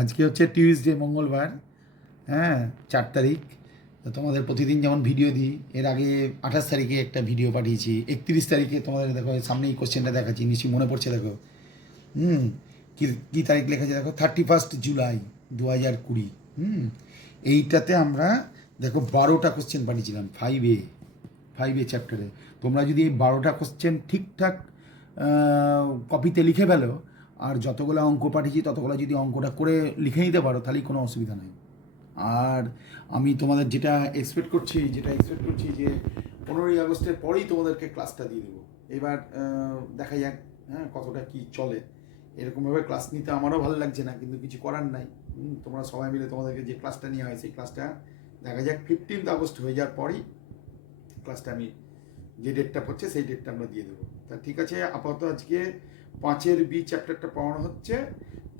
আজকে হচ্ছে টিউসডে, মঙ্গলবার। হ্যাঁ, 4 তারিখ। তো তোমাদের প্রতিদিন যেমন ভিডিও দিই, এর আগে 28 তারিখে একটা ভিডিও পাঠিয়েছি, 31 তারিখে তোমাদের দেখো সামনেই কোশ্চেনটা দেখাচ্ছি, নিশ্চয়ই মনে পড়ছে দেখো। হুম, কী কী তারিখ লেখা আছে দেখো, 31 জুলাই 2020। এইটাতে আমরা দেখো 12টা কোশ্চেন পাঠিয়েছিলাম, 5A চ্যাপ্টারে। তোমরা যদি এই 12টা কোশ্চেন ঠিকঠাক কপিতে লিখে ফেলো, আর যতগুলো অঙ্ক পাঠিয়েছি ততগুলো যদি অঙ্কটা করে লিখে নিতে পারো, তাহলেই কোনো অসুবিধা নেই। আর আমি তোমাদের যেটা এক্সপেক্ট করছি যে 15ই আগস্টের পরেই তোমাদেরকে ক্লাসটা দিয়ে দেবো। এবার দেখা যাক হ্যাঁ কতটা কি চলে। এরকমভাবে ক্লাস নিতে আমারও ভালো লাগছে না, কিন্তু কিছু করার নাই। তোমরা সবাই মিলে তোমাদেরকে যে ক্লাসটা নেওয়া হয় সেই ক্লাসটা দেখা যাক 15 আগস্ট হয়ে যাওয়ার পরই ক্লাসটা আমি যে ডেটটা পড়ছে সেই ডেটটা আমরা দিয়ে দেবো। তা ঠিক আছে, আপাতত আজকে 5B চ্যাপ্টারটা পড়ানো হচ্ছে।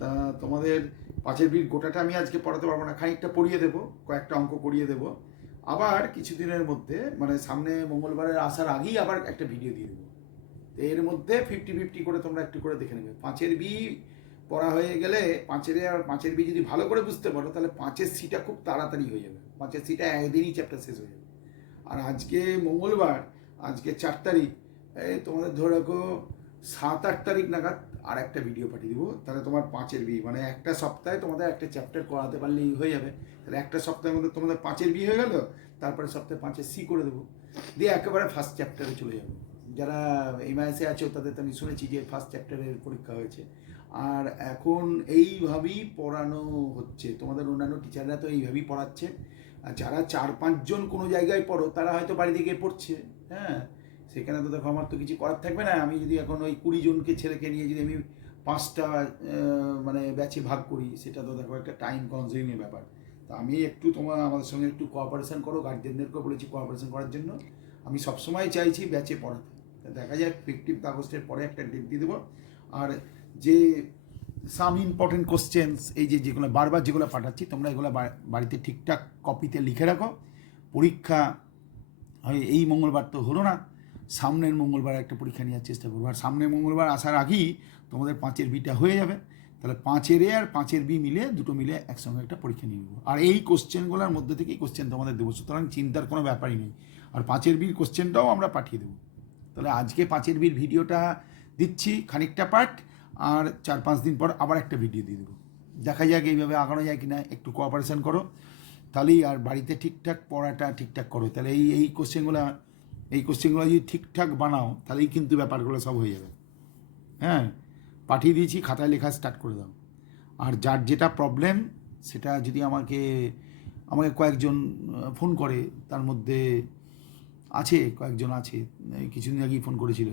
তা তোমাদের 5B গোটাটা আমি আজকে পড়াতে পারবো না, খানিকটা পড়িয়ে দেবো, কয়েকটা অঙ্ক করিয়ে দেবো। আবার কিছুদিনের মধ্যে মানে সামনে মঙ্গলবারের আসার আগেই আবার একটা ভিডিও দিয়ে দেবো। তো এর মধ্যে 50-50 করে তোমরা একটু করে দেখে নেবে। 5B পড়া হয়ে গেলে 5B যদি ভালো করে বুঝতে পারো, তাহলে 5C খুব তাড়াতাড়ি হয়ে যাবে। 5C একদিনই চ্যাপ্টার শেষ হয়ে যাবে। আর আজকে মঙ্গলবার, আজকে 4 তারিখ, এই তোমাদের ধরে রাখো 7-8 তারিখ নাগাদ আর একটা ভিডিও পাঠিয়ে দিব। তাহলে তোমার 5B মানে একটা সপ্তাহে তোমাদের একটা চ্যাপ্টার করাতে পারলেই হয়ে যাবে। তাহলে একটা সপ্তাহের মধ্যে তোমাদের 5B হয়ে গেল, তারপরে সপ্তাহে 5C করে দেবো, দিয়ে একেবারে ফার্স্ট চ্যাপ্টারে চলে যাবো। যারা এমআইএসে আছো তাদের তো আমি শুনেছি যে ফার্স্ট চ্যাপ্টারের পরীক্ষা হয়েছে। আর এখন এইভাবেই পড়ানো হচ্ছে, তোমাদের অন্যান্য টিচাররা তো এইভাবেই পড়াচ্ছে। আর যারা 4-5 জন কোনো জায়গায় পড়ো, তারা হয়তো বাড়ি থেকে পড়ছে। হ্যাঁ, সেখানে তো দেখো আমার তো কিছু করার থাকবে না। আমি যদি এখন ওই 20 জনকে ছেলেকে নিয়ে যদি আমি 5টা মানে ব্যাচে ভাগ করি, সেটা তো দেখো একটা টাইম কনজিউমিং ব্যাপার। তা আমি একটু আমাদের সঙ্গে একটু কোঅপারেশন করো, গার্জেনদেরকেও বলেছি কোঅপারেশন করার জন্য। আমি সবসময় চাইছি ব্যাচে পড়াতে। দেখা যাক 15 আগস্টের পরে একটা ডেট দিয়ে দেবো। আর যে সাম ইম্পর্টেন্ট কোশ্চেন্স, এই যে যেগুলো বারবার যেগুলো পাঠাচ্ছি, তোমরা এগুলো বাড়িতে ঠিকঠাক কপিতে লিখে রাখো। পরীক্ষা এই মঙ্গলবার তো হলো না, সামনের মঙ্গলবার একটা পরীক্ষা নেওয়ার চেষ্টা করবো। আর সামনের মঙ্গলবার আসার আগেই তোমাদের 5B হয়ে যাবে। তাহলে 5A আর 5B মিলে দুটো মিলে একসঙ্গে একটা পরীক্ষা নিয়ে নেবো। আর এই কোশ্চেনগুলোর মধ্যে থেকেই কোশ্চেন তোমাদের দেবো, সুতরাং চিন্তার কোনো ব্যাপারই নেই। আর 5B কোশ্চেনটাও আমরা পাঠিয়ে দেবো। তাহলে আজকে 5B ভিডিওটা দিচ্ছি খানিকটা পার্ট, আর 4-5 দিন পর আবার একটা ভিডিও দিয়ে দেবো। দেখা যাক এইভাবে আগানো যায় কি না, একটু কোঅপারেশন করো তাহলেই। আর বাড়িতে ঠিকঠাক পড়াটা ঠিকঠাক করো, তাহলে এই কোশ্চেনগুলো যদি ঠিকঠাক বানাও, তাহলেই কিন্তু ব্যাপারগুলো সব হয়ে যাবে। হ্যাঁ, পাঠিয়ে দিয়েছি, খাতায় লেখা স্টার্ট করে দাও। আর যার যেটা প্রবলেম সেটা যদি আমাকে কয়েকজন ফোন করে, তার মধ্যে আছে কয়েকজন আছে, কিছুদিন আগেই ফোন করেছিল।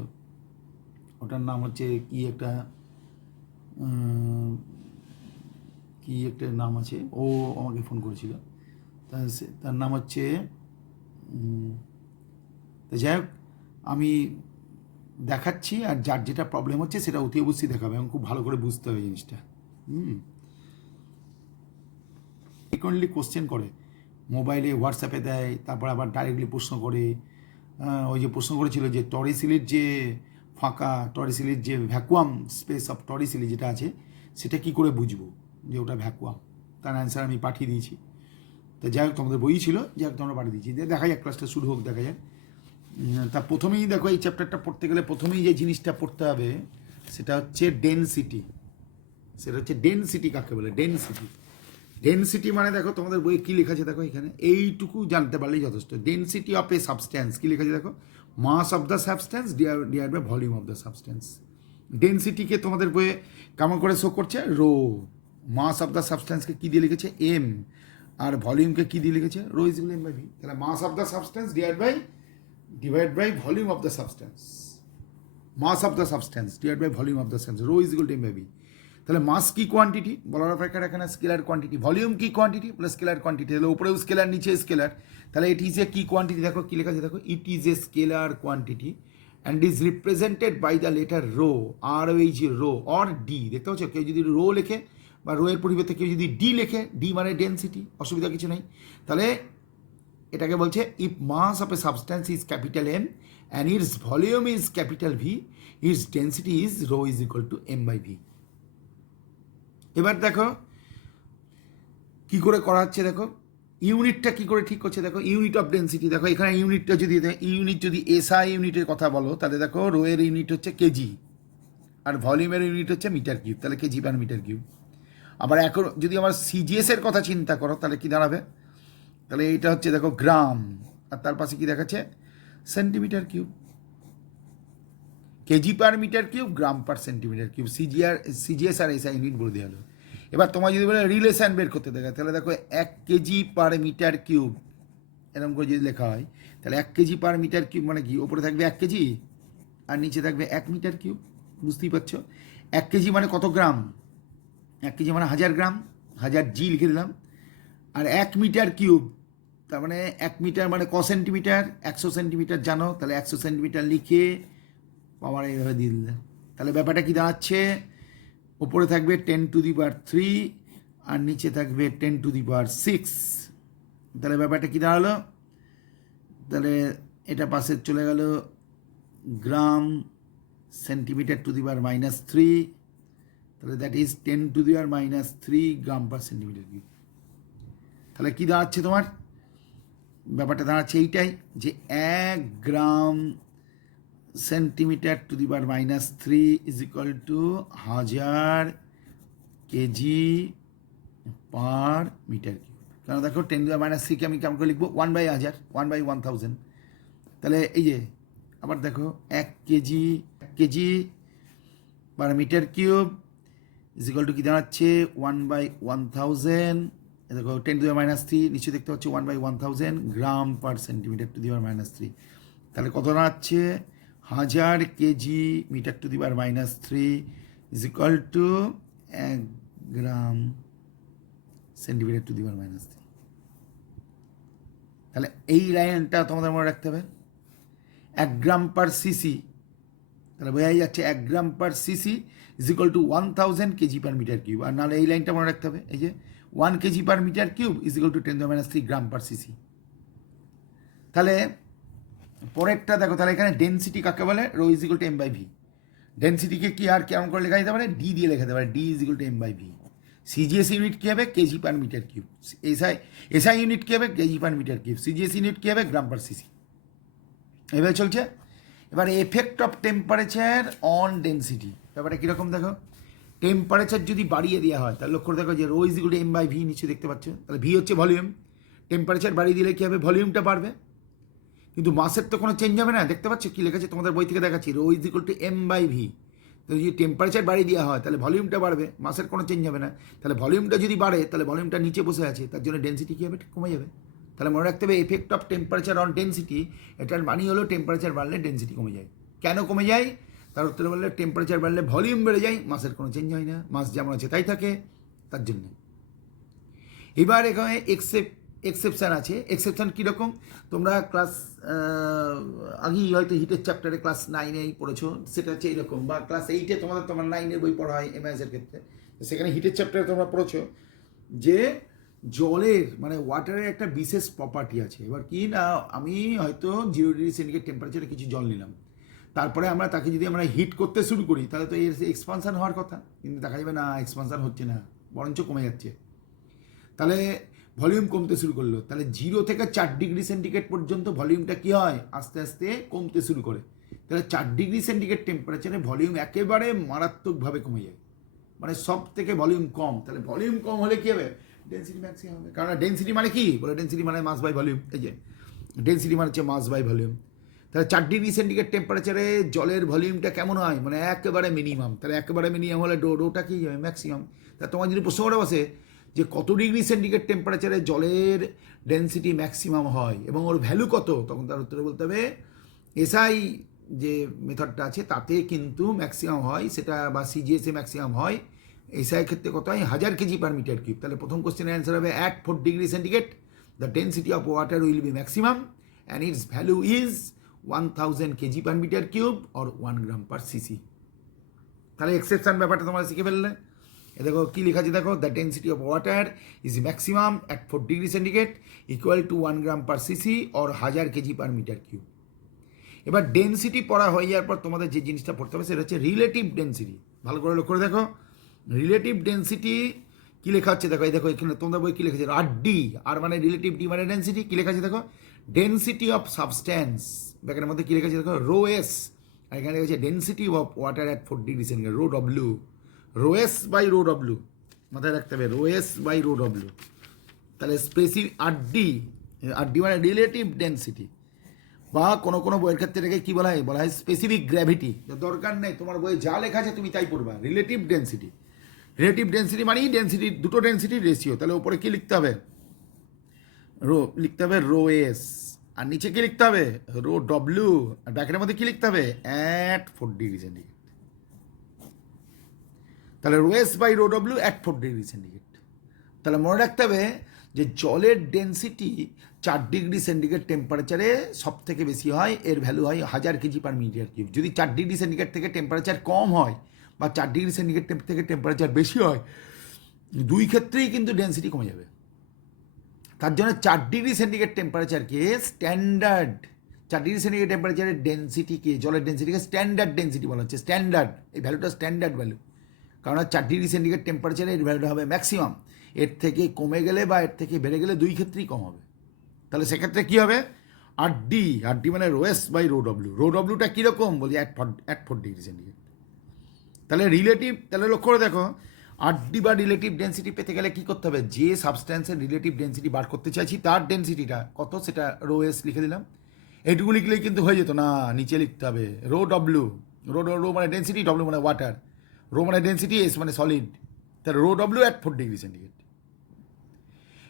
ওটার নাম হচ্ছে কি একটা নাম আছে, ও আমাকে ফোন করেছিল। তার নাম হচ্ছে যাই হোক, আমি দেখাচ্ছি। আর যার যেটা প্রবলেম হচ্ছে সেটা অতি অবশ্যই দেখাবে, এবং খুব ভালো করে বুঝতে হবে জিনিসটা। ফ্রিকোয়েন্টলি কোশ্চেন করে, মোবাইলে হোয়াটসঅ্যাপে দেয়, তারপর আবার ডাইরেক্টলি প্রশ্ন করে। ওই যে প্রশ্ন করেছিল যে টরিসিলির যে ফাঁকা, টরিসিলির যে ভ্যাকুয়াম স্পেস অফ টরিসিলি যেটা আছে, সেটা কি করে বুঝবো যে ওটা ভ্যাকুয়াম, তার অ্যান্সার আমি পাঠিয়ে দিয়েছি। তা যাই হোক, তোমাদের বই ছিল, যাই হোক তোমরা পাঠিয়ে দিয়েছি। দেখা যাক ক্লাসটা শুরু হোক, দেখা যাক। তা প্রথমেই দেখো, এই চ্যাপ্টারটা পড়তে গেলে প্রথমেই যে জিনিসটা পড়তে হবে সেটা হচ্ছে ডেনসিটি। সেটা হচ্ছে ডেনসিটি কাকে বলে, ডেনসিটি মানে দেখো তোমাদের বইয়ে কী লেখা আছে দেখো, এখানে এইটুকু জানতে পারলেই যথেষ্ট। ডেনসিটি অফ এ সাবস্ট্যান্স কী লেখা আছে দেখো, mass of the substance divide by volume of the substance. ডেনসিটিকে তোমাদের বইয়ে কেমন করে শো করছে, রো। মাস অফ দ্য সাবস্ট্যান্সকে কী দিয়ে লিখেছে, এম। আর ভলিউমকে কী দিয়ে লিখেছে, রো ইজ ইকুয়াল এম/ভি। তাহলে mass of the substance divide by volume of the substance. Mass of the substance divide by volume of the substance, rho is equal to এম/ভি। তাহলে মাস কি কোয়ান্টিটি, বলার অপেক্ষা এখানে স্কেলার কোয়ান্টিটি। ভলিউম কি quantity, plus scalar quantity. তাহলে উপরেও scalar, নিচে স্কেলার। তাহলে ইট ইজ এ কি কোয়ান্টিটি, দেখো কি লেখা আছে দেখো, it is a scalar quantity and is represented by the letter rho, ROH, rho or D. দেখতে পাচ্ছ, কেউ যদি রো লেখে বা রো এর পরিবর্তে কেউ যদি ডি লেখে, ডি মানে ডেনসিটি, অসুবিধা কিছু নেই। তাহলে এটাকে বলছে if mass of a substance is capital M and its volume is capital V, its density is rho is equal to M/V। এবার দেখো কী করে করা হচ্ছে দেখো, ইউনিটটা কী করে ঠিক করছে দেখো, ইউনিট অফ ডেন্সিটি দেখো, এখানে ইউনিটটা যদি ইউনিট যদি এসআই ইউনিটের কথা বলো তাহলে দেখো রোয়ের ইউনিট হচ্ছে কেজি আর ভলিউমের ইউনিট হচ্ছে মিটার কিউব, তাহলে কেজি পার মিটার কিউব। আবার এখন যদি আমার সিজিএসের কথা চিন্তা করো তাহলে কী দাঁড়াবে, তাহলে এইটা হচ্ছে দেখো গ্রাম, আর তার পাশে কী দেখাচ্ছে centimetre cube, KG per metre cube, gram per centimetre cube, CGS আর এসআই ইউনিট বলে দেওয়া হলো। এবার তোমার যদি বলে রিলেশন বের করতে দেখা, তাহলে দেখো 1 কেজি পার মিটার কিউব এরকম করে যদি লেখা হয় তাহলে 1 কেজি পার মিটার কিউব মানে কি, ওপরে থাকবে 1 কেজি আর নিচে থাকবে 1 মিটার কিউব, বুঝতেই পারছো। 1 কেজি মানে কত গ্রাম, 1 কেজি মানে 1000 গ্রাম, 1000 জি লিখে দিলাম। আর 1 মিটার কিউব তার মানে 1 মিটার মানে ক সেন্টিমিটার, 100 সেন্টিমিটার জানো, তাহলে 100 সেন্টিমিটার লিখে পাওয়ার এইভাবে দিয়ে দিলে, তাহলে ব্যাপারটা কি দাঁড়াচ্ছে, ওপরে থাকবে 10⁻³ আর নিচে থাকবে 10⁻⁶। তাহলে ব্যাপারটা কি দাঁড়ালো, তাহলে এটা পাশে চলে গেল গ্রাম সেন্টিমিটার⁻⁻3, তাহলে that is 10⁻³ gram per centimetre cube. তাহলে কি দাঁড়াচ্ছে তোমার, ব্যাপারটা দাঁড়াচ্ছে এইটাই যে 1 gram centimetre is equal to 1000 KG per metre cube. কারণ দেখো 10⁻³ আমি কেমন করে লিখবো, 1/1000, 1/1000। তাহলে এই যে আবার দেখো 1 KG per metre cube is equal to কি দাঁড়াচ্ছে 1/1000, দেখো 10⁻³ নিচে দেখতে পাচ্ছি 1/1000 গ্রাম পার সেন্টিমিটার⁻³ তাহলে কত দাঁড়াচ্ছে 1000 KG মিটার⁻³ is equal to 1 gram সেন্টিমিটার⁻³। তাহলে এই লাইনটা তোমাদের মনে রাখতে হবে, 1 গ্রাম পার সিসি, তাহলে বোঝাই যাচ্ছে 1 gram per CC is equal to 1000 KG per metre cube. আর নাহলে এই লাইনটা মনে রাখতে হবে, এই যে 1 KG per metre cube is equal to 10⁻³ gram per CC. তাহলে পরেরটা দেখো, তাহলে এখানে ডেন্সিটি কাকে বলে, rho is equal to m/v। ডেন্সিটিকে কি আর কেমন করে লেখা যেতে পারে, ডি দিয়ে লেখা যেতে পারে, D is equal to m/v। CGS unit কী হবে, KG per metre cube. SI unit কী হবে, KG per metre cube. CGS unit কী হবে, গ্রাম পার সিসি। এভাবে চলছে। এবার effect of temperature on density, ব্যাপারটা কীরকম দেখো, টেম্পারেচার যদি বাড়িয়ে দেওয়া হয় তাহলে লক্ষ্য দেখো যে rho is equal to m/v, নিচে দেখতে পাচ্ছ, তাহলে ভি হচ্ছে ভলিউম, টেম্পারেচার বাড়িয়ে দিলে কী হবে, ভলিউমটা বাড়বে, কিন্তু মাসের তো কোনো চেঞ্জ হবে না। দেখতে পাচ্ছ কী লেখাচ্ছে, তোমাদের বই থেকে দেখাচ্ছি, rho is equal to m/v। তো যদি টেম্পারেচার বাড়িয়ে দেওয়া হয় তাহলে ভলিউমটা বাড়বে, মাসের কোনো চেঞ্জ হবে না। তাহলে ভলিউমটা যদি বাড়ে তাহলে ভলিউমটা নিচে বসে আছে, তার জন্য ডেন্সিটি কী হবে, কমে যাবে। তাহলে মনে রাখতে হবে effect of temperature on density, এটার মানে হলো টেম্পারেচার বাড়লে ডেন্সিটি কমে যায়। কেন কমে যায়, তার উত্তরে বললে টেম্পারেচার বাড়লে ভলিউম বেড়ে যায়, মাসের কোনো চেঞ্জ হয় না, মাস যেমন আছে তাই থাকে, তার জন্য। এবার এখানে এক্সেপশান আছে। এক্সেপশান কীরকম, তোমরা ক্লাস আগেই হয়তো হিটের চ্যাপ্টারে ক্লাস 9-এই পড়েছো, সেটা হচ্ছে এইরকম, বা ক্লাস 8-এ তোমার 9-এর বই পড়া হয় এমআইএসের ক্ষেত্রে, সেখানে হিটের চ্যাপ্টারে তোমরা পড়েছো যে জলের মানে ওয়াটারের একটা বিশেষ প্রপার্টি আছে। এবার কি না, আমি হয়তো 0°C টেম্পারেচারে কিছু জল নিলাম, তারপরে তাকে যদি আমরা হিট করতে শুরু করি তাহলে তো এর এক্সপানশান হওয়ার কথা, কিন্তু দেখা যাবে না এক্সপানশান হচ্ছে না, বরঞ্চ কমে যাচ্ছে। তাহলে ভলিউম কমতে শুরু করলো, তাহলে 0 থেকে 4°C পর্যন্ত ভলিউমটা কী হয়, আস্তে আস্তে কমতে শুরু করে। তাহলে 4°C টেম্পারেচারে ভলিউম একেবারে মারাত্মকভাবে কমে যায়, মানে সব থেকে ভলিউম কম। তাহলে ভলিউম কম হলে কী হবে, ডেন্সিটি ম্যাক্সিমাম হবে। কারণ ডেন্সিটি মানে কি বলে, ডেন্সিটি মানে মাস বাই ভলিউম, এই যে ডেন্সিটি মানে হচ্ছে মাস বাই ভলিউম। তাহলে 4°C টেম্পারেচারে জলের ভলিউমটা কেমন হয়, মানে একেবারে মিনিমাম। তাহলে একেবারে মিনিমাম হলে রোটা কি হবে, ম্যাক্সিমাম। তা তোমার যদি প্রশ্ন করে বসে যে কত °C টেম্পারেচারে জলের ডেন্সিটি ম্যাক্সিমাম হয় এবং ওর ভ্যালু কত, তখন তার উত্তরে বলতে হবে এসআই যে মেথডটা আছে তাতে কিন্তু ম্যাক্সিমাম হয় সেটা, বা সিজিএসে ম্যাক্সিমাম হয়। এসআই ক্ষেত্রে কত হয়, 1000 কেজি পার মিটার কিউব। তাহলে প্রথম কোশ্চেনের অ্যান্সার হবে at 4°C the density of water will be maximum and its value is 1000 KG per metre cube or 1 gram per CC. তাহলে এক্সেপশন ব্যাপারটা তোমরা শিখে ফেললে। দেখো কী লেখা আছে, দেখো the density of water is maximum at 4°C equal to 1 gram per cc or 1000 KG per metre cube. এবার ডেন্সিটি পড়া হয়ে যাওয়ার পর তোমাদের যে জিনিসটা পড়তে হবে সেটা হচ্ছে রিলেটিভ ডেন্সিটি। ভালো করে লক্ষ্য করে দেখো, রিলেটিভ ডেন্সিটি কী লেখা হচ্ছে দেখো, এই দেখো এখানে তোমাদের বই কী লিখেছে, আর ডি, আর মানে রিলেটিভ, ডি মানে ডেন্সিটি, কী লেখা আছে দেখো, ডেন্সিটি অফ সাবস্ট্যান্স, ব্যাকের মধ্যে কী লেখা আছে দেখো, রো এস, আর এখানে লেখা আছে density of water at 4 degree centigrade, rho W, rho S by rho W, মাথায় রাখতে হবে, rho S by rho W. তাহলে স্পেসিফিক আর ডি মানে রিলেটিভ ডেন্সিটি, বা কোনো কোনো বইয়ের ক্ষেত্রে এটাকে কী বলা হয় স্পেসিফিক গ্র্যাভিটি। দরকার নেই, তোমার বইয়ে যা লেখা আছে তুমি তাই পড়বা, রিলেটিভ ডেন্সিটি। রিলেটিভ ডেন্সিটি মানেই ডেন্সিটি, দুটো ডেন্সিটির রেশিও। তাহলে ওপরে কী লিখতে হবে, লিখতে হবে রো এস, আর নিচে কী লিখতে হবে, রো ডব্লিউ, আর ব্র্যাকেটের মধ্যে কী লিখতে হবে, অ্যাট 4 ডিগ্রি সেন্টিগ্রেড। তাহলে rho S by rho W at 4 degree centigrade. তাহলে মনে রাখতে হবে যে জলের ডেন্সিটি 4 ডিগ্রি সেন্টিগ্রেড টেম্পারেচারে সব থেকে বেশি হয়, এর ভ্যালু হয় 1000 কেজি পার মিটার কিউব। যদি 4 ডিগ্রি সেন্টিগ্রেড থেকে টেম্পারেচার কম হয় বা 4 ডিগ্রি সেন্টিগ্রেড থেকে টেম্পারেচার বেশি হয়, দুই ক্ষেত্রেই কিন্তু ডেন্সিটি কমে যাবে। তার জন্য 4 ডিগ্রি সেন্টিগ্রেড টেম্পারেচারকে স্ট্যান্ডার্ড, 4 ডিগ্রি সেন্টিগ্রেড টেম্পারেচারের ডেন্সিটিকে, জলের ডেন্সিটিকে স্ট্যান্ডার্ড ডেন্সিটি বলা হচ্ছে। স্ট্যান্ডার্ড, এই ভ্যালুটা স্ট্যান্ডার্ড ভ্যালু, কারণ 4 ডিগ্রি সেন্টিগ্রেড টেম্পারেচারে এর ভ্যালুটা হবে ম্যাক্সিমাম। এর থেকে কমে গেলে বা এর থেকে বেড়ে গেলে দুই ক্ষেত্রেই কম হবে। তাহলে সেক্ষেত্রে কী হবে, আর ডি মানে rho S by rho W. Rho ডব্লিউটা কীরকম বলি, অ্যাট 4 ডিগ্রি সেন্টিগ্রেড। তাহলে রিলেটিভ, তাহলে লক্ষ্য করে দেখো, আর ডি বা রিলেটিভ ডেন্সিটি পেতে গেলে কী করতে হবে, যে সাবস্ট্যান্সের রিলেটিভ ডেন্সিটি বার করতে চাইছি তার ডেন্সিটিটা কত সেটা রো এস লিখে দিলাম। এইটুকু লিখলেই কিন্তু হয়ে যেত না, নিচে লিখতে হবে রো ডব্লিউ। রো মানে ডেন্সিটি, ডব্লিউ মানে ওয়াটার, রো মানে ডেন্সিটি, এস মানে সলিড। তাহলে rho W at 4 degree centigrade.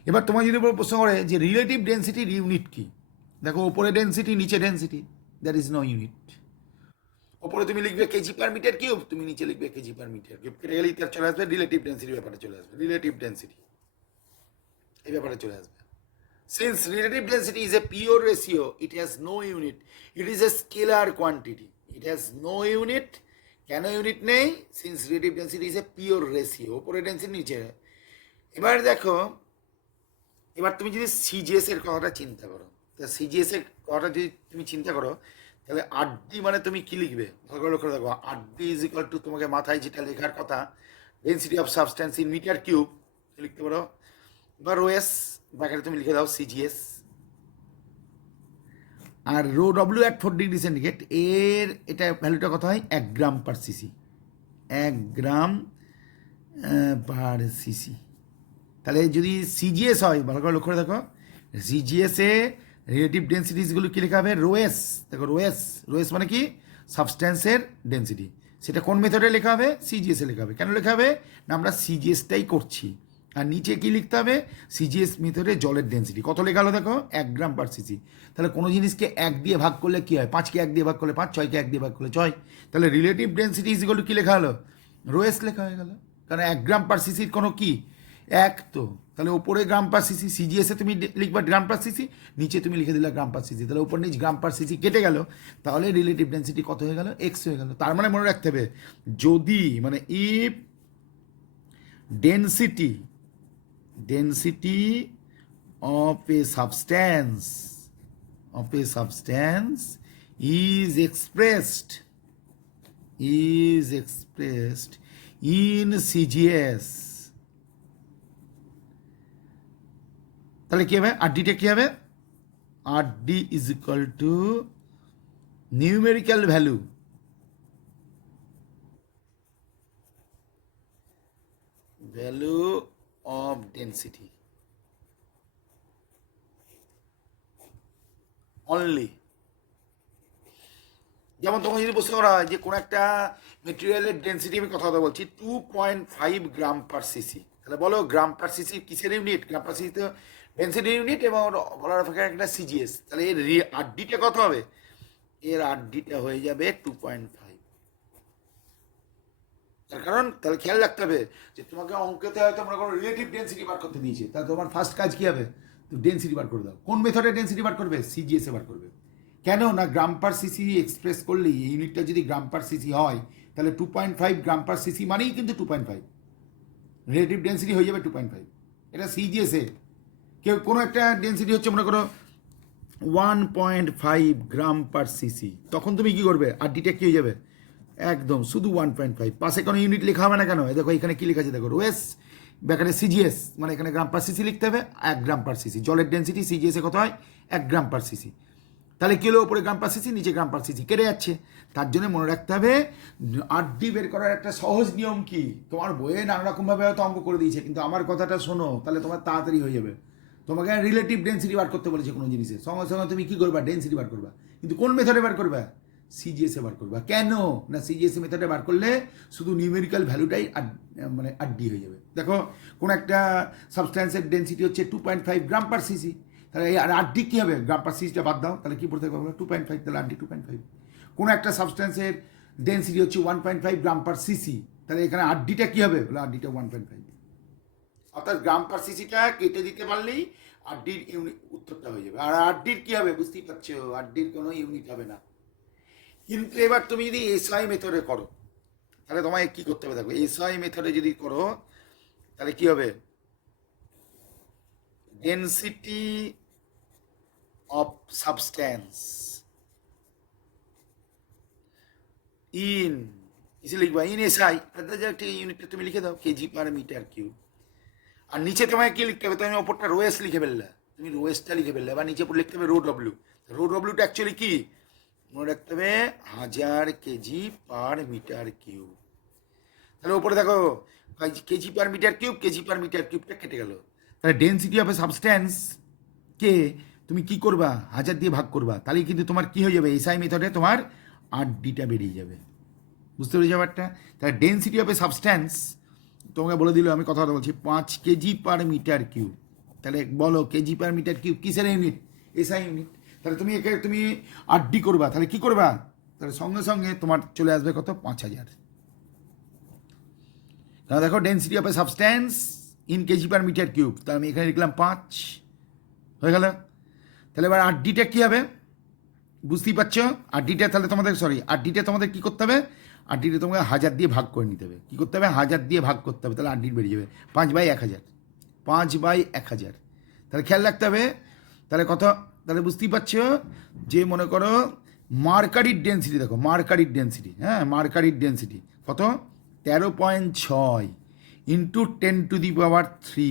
এবার তোমার যদি প্রশ্ন করে যে রিলেটিভ ডেন্সিটির ইউনিট কি, দেখো ওপরে ডেন্সিটি, নিচে density, that is no unit. ওপরে তুমি লিখবে কেজি পার মিটার কিউব, তুমি নিচে লিখবে কেজি পার মিটার কিউব, কেটে গেলেই তার চলে আসবে রিলেটিভ ডেন্সিটি ব্যাপারে চলে আসবে, রিলেটিভ ডেন্সিটি এই ব্যাপারে চলে আসবে। Since relative density is a pure ratio, it has no unit, it is a scalar quantity, it has no unit. কেন ইউনিট নেই, since relative density is a pure ratio, ওপরে ডেন্সিটি নিচে। এবার দেখো, এবার তুমি যদি সিজিএস এর কথাটা চিন্তা করো, তা সিজিএস এর কথাটা যদি তুমি চিন্তা করো, তাহলে আর ডি মানে তুমি কি লিখবে, ভালো করে লক্ষ্য দেখো, R D is equal to তোমাকে মাথায় যেটা লেখার কথা, density of substance in metre cube লিখতে পারো, বা রো এস ব্র্যাকেটে তুমি লিখে দাও সিজিএস, আর rho W at 4 degree centigrade, এর এটা ভ্যালুটা কত হয়, 1 gram per CC, 1 gram per CC. তাহলে যদি সিজিএস হয়, ভালো করে লক্ষ্য করে দেখো, সিজিএসে রিলেটিভ ডেন্সিটিসগুলো কী লেখা হবে, রোএস। দেখো রোএস মানে কি, সাবস্ট্যান্সের ডেন্সিটি। সেটা কোন মেথডে লেখা হবে, সিজিএসে লেখা হবে। কেন লেখা হবে না, আমরা সিজিএসটাই করছি। আর নিচে কি লিখতে হবে, সিজিএস মেথডে জলের ডেন্সিটি কত লেখা হলো দেখো, 1 গ্রাম পার সিসি। তাহলে কোনো জিনিসকে 1 দিয়ে ভাগ করলে কী হয়, 5কে 1 দিয়ে ভাগ করলে 5, 6কে 1 দিয়ে ভাগ করলে 6। তাহলে রিলেটিভ ডেন্সিটি ইজগুলো কী লেখা হলো, রোএস লেখা হয়ে গেল, কারণ 1 গ্রাম পার সিসির কোনো কি 1 তো। তাহলে ওপরে গ্রাম পার সিসি, সিজিএসে তুমি লিখবা গ্রাম পার সিসি, নিচে তুমি লিখে দিলে গ্রাম পার সিসি। তাহলে ওপর নিচ গ্রাম পার সিসি কেটে গেল, তাহলে রিলেটিভ ডেন্সিটি কত হয়ে গেল, এক্স হয়ে গেল। তার মানে মনে রাখতে হবে, যদি মানে if density of a substance is expressed in CGS, তাহলে কি হবে, আর ডিটা কি হবে, R D is equal to numerical value of density only. যেমন তোমাকে যদি প্রশ্ন করা হয় যে কোনো একটা মেটেরিয়ালের ডেন্সিটি, আমি কথা বলছি 2.5 গ্রাম পার সিসি, তাহলে বলো গ্রাম পার সিসি কিসের ইউনিট, গ্রাম পার সিসি তো ডেন্সিটি ইউনিট, এবং বলার অপেক্ষা একটা সিজিএস। তাহলে এর আর ডিটা কত হবে, এর আর ডিটা হয়ে যাবে 2.5। তার কারণ তাহলে খেয়াল রাখতে হবে যে তোমাকে অঙ্কতে হয়তো আমরা কোনো রিলেটিভ ডেন্সিটি বার করতে দিয়েছি, তাহলে তোমার ফার্স্ট কাজ কী হবে, তুমি ডেন্সিটি বার করে দাও। কোন মেথডে ডেন্সিটি বার করবে, সিজিএসে বার করবে। কেন না, গ্রাম পার সিসি এক্সপ্রেস করলেই এই ইউনিটটা যদি গ্রাম পার সিসি হয়, তাহলে 2.5 গ্রাম পার সিসি মানেই কিন্তু 2.5, রিলেটিভ ডেন্সিটি হয়ে যাবে 2.5। এটা সিজিএসে কেউ কোনো একটা ডেন্সিটি হচ্ছে মনে করো 1.5 গ্রাম পার সিসি, তখন তুমি কী করবে, আর ডিটা কী হয়ে যাবে, একদম শুধু 1.5, পাশে কোনো ইউনিট লেখা হবে না। কেন, দেখো এখানে কী লেখা আছে দেখো, রোএস ব্যাকেটে সিজিএস, মানে এখানে গ্রাম পার সিসি লিখতে হবে, 1 গ্রাম পার সিসি। জলের ডেন্সিটি সিজিএসে কত হয়? 1 গ্রাম পার সিসি। তাহলে কিলো ওপরে গ্রাম পার সিসি, নিচে গ্রাম পার সিসি কেটে যাচ্ছে। তার জন্য মনে রাখতে হবে আরডি বের করার একটা সহজ নিয়ম কি, তোমার বইয়ে নানা রকমভাবে হয়তো অঙ্ক করে দিয়েছে, কিন্তু আমার কথাটা শোনো, তাহলে তোমার তাড়াতাড়ি হয়ে যাবে। তোমাকে রিলেটিভ ডেন্সিটি বার করতে বলেছে কোনো জিনিসের, সঙ্গে সঙ্গে তুমি কী করবা? ডেন্সিটি বার করবা। কিন্তু কোন মেথডে বার করবা? সিজিএসে বার করবা। কেন না? সিজিএসএ মেথডে বার করলে শুধু নিউমেরিক্যাল ভ্যালুটাই মানে আরডি হয়ে যাবে। দেখো কোন একটা সাবস্ট্যান্সের ডেন্সিটি হচ্ছে 2.5 গ্রাম পার সিসি, তাহলে এই আর আরডি কী হবে? গ্রাম পার সিসিটা বাদ দাও, তাহলে কী পড়তে পারবো? 2.5, তাহলে আরডি 2.5। কোনো একটা সাবস্ট্যান্সের ডেন্সিটি হচ্ছে 1.5 গ্রাম পার সিসি, তাহলে এখানে আরডিটা কী হবে? বলে আরডিটা 1.5। অর্থাৎ গ্রাম পার সিসিটা কেটে দিতে পারলেই আরডির ইউনিট উত্তরটা হয়ে যাবে। আর আরডির কী হবে? বুঝতেই পারছো, আরডির কোনো ইউনিট হবে না। কিন্তু এবার তুমি যদি এসআই মেথডে করো, তাহলে তোমায় কী করতে হবে? দেখো এসআই মেথডে যদি করো তাহলে কী হবে? ডেন্সিটি অফ সাবস্ট্যান্স ইন কিসে লিখবা? ইন এসআই, একটা ইউনিটটা তুমি লিখে দাও, কেজি পার মিটার কিউব। আর নিচে তোমায় কি লিখতে হবে? তুমি ওপরটা রোএস লিখে ফেললে, তুমি রোএসটা লিখে ফেললে, বা নিচে লিখতে হবে রো ডব্লিউ। রো ডব্লিউটা অ্যাকচুয়ালি কি মনে রাখতে হবে? 1000 কেজি পার মিটার কিউব। তাহলে ওপরে দেখো KG per metre cube, KG per metre কিউবটা কেটে গেল। তাহলে ডেন্সিটি অফ এ সাবস্ট্যান্সকে তুমি কি করবা? 1000 দিয়ে ভাগ করবা, তাহলে কিন্তু তোমার কি হয়ে যাবে? এসআই মেথডে তোমার আরডিটা বেরিয়ে যাবে। বুঝতে পেরেছি ব্যাপারটা? তাহলে ডেন্সিটি অফ এ সাবস্ট্যান্স তোমাকে বলে দিল, আমি কথা বলছি 5 কেজি পার মিটার কিউব। তাহলে বলো কেজি পার মিটার কিউব কিসের ইউনিট? SI unit. তাহলে তুমি একে তুমি আরডি করবা, তাহলে কি করবা? তাহলে সঙ্গে সঙ্গে তোমার চলে আসবে কত? 5000। তাহলে দেখো density of a substance in kg per metre cube, তাহলে আমি এখানে লিখলাম 5 হয়ে গেল। তাহলে এবার আরডিটা কী হবে? বুঝতেই পারছো আরডিটা, তাহলে তোমাদের আরডিটা তোমাদের কী করতে হবে? আরডিটা তোমাকে 1000 দিয়ে ভাগ করে নিতে হবে। কী করতে হবে? 1000 দিয়ে ভাগ করতে হবে, তাহলে আরডি বেরিয়ে যাবে 5/1000। 5/1000। তাহলে খেয়াল রাখতে হবে। তাহলে কত? তাহলে বুঝতেই পারছো যে মনে করো মার্কারির ডেন্সিটি, দেখো মার্কারির ডেন্সিটি, হ্যাঁ মার্কারির ডেন্সিটি কত? 13.6 into 10⁻³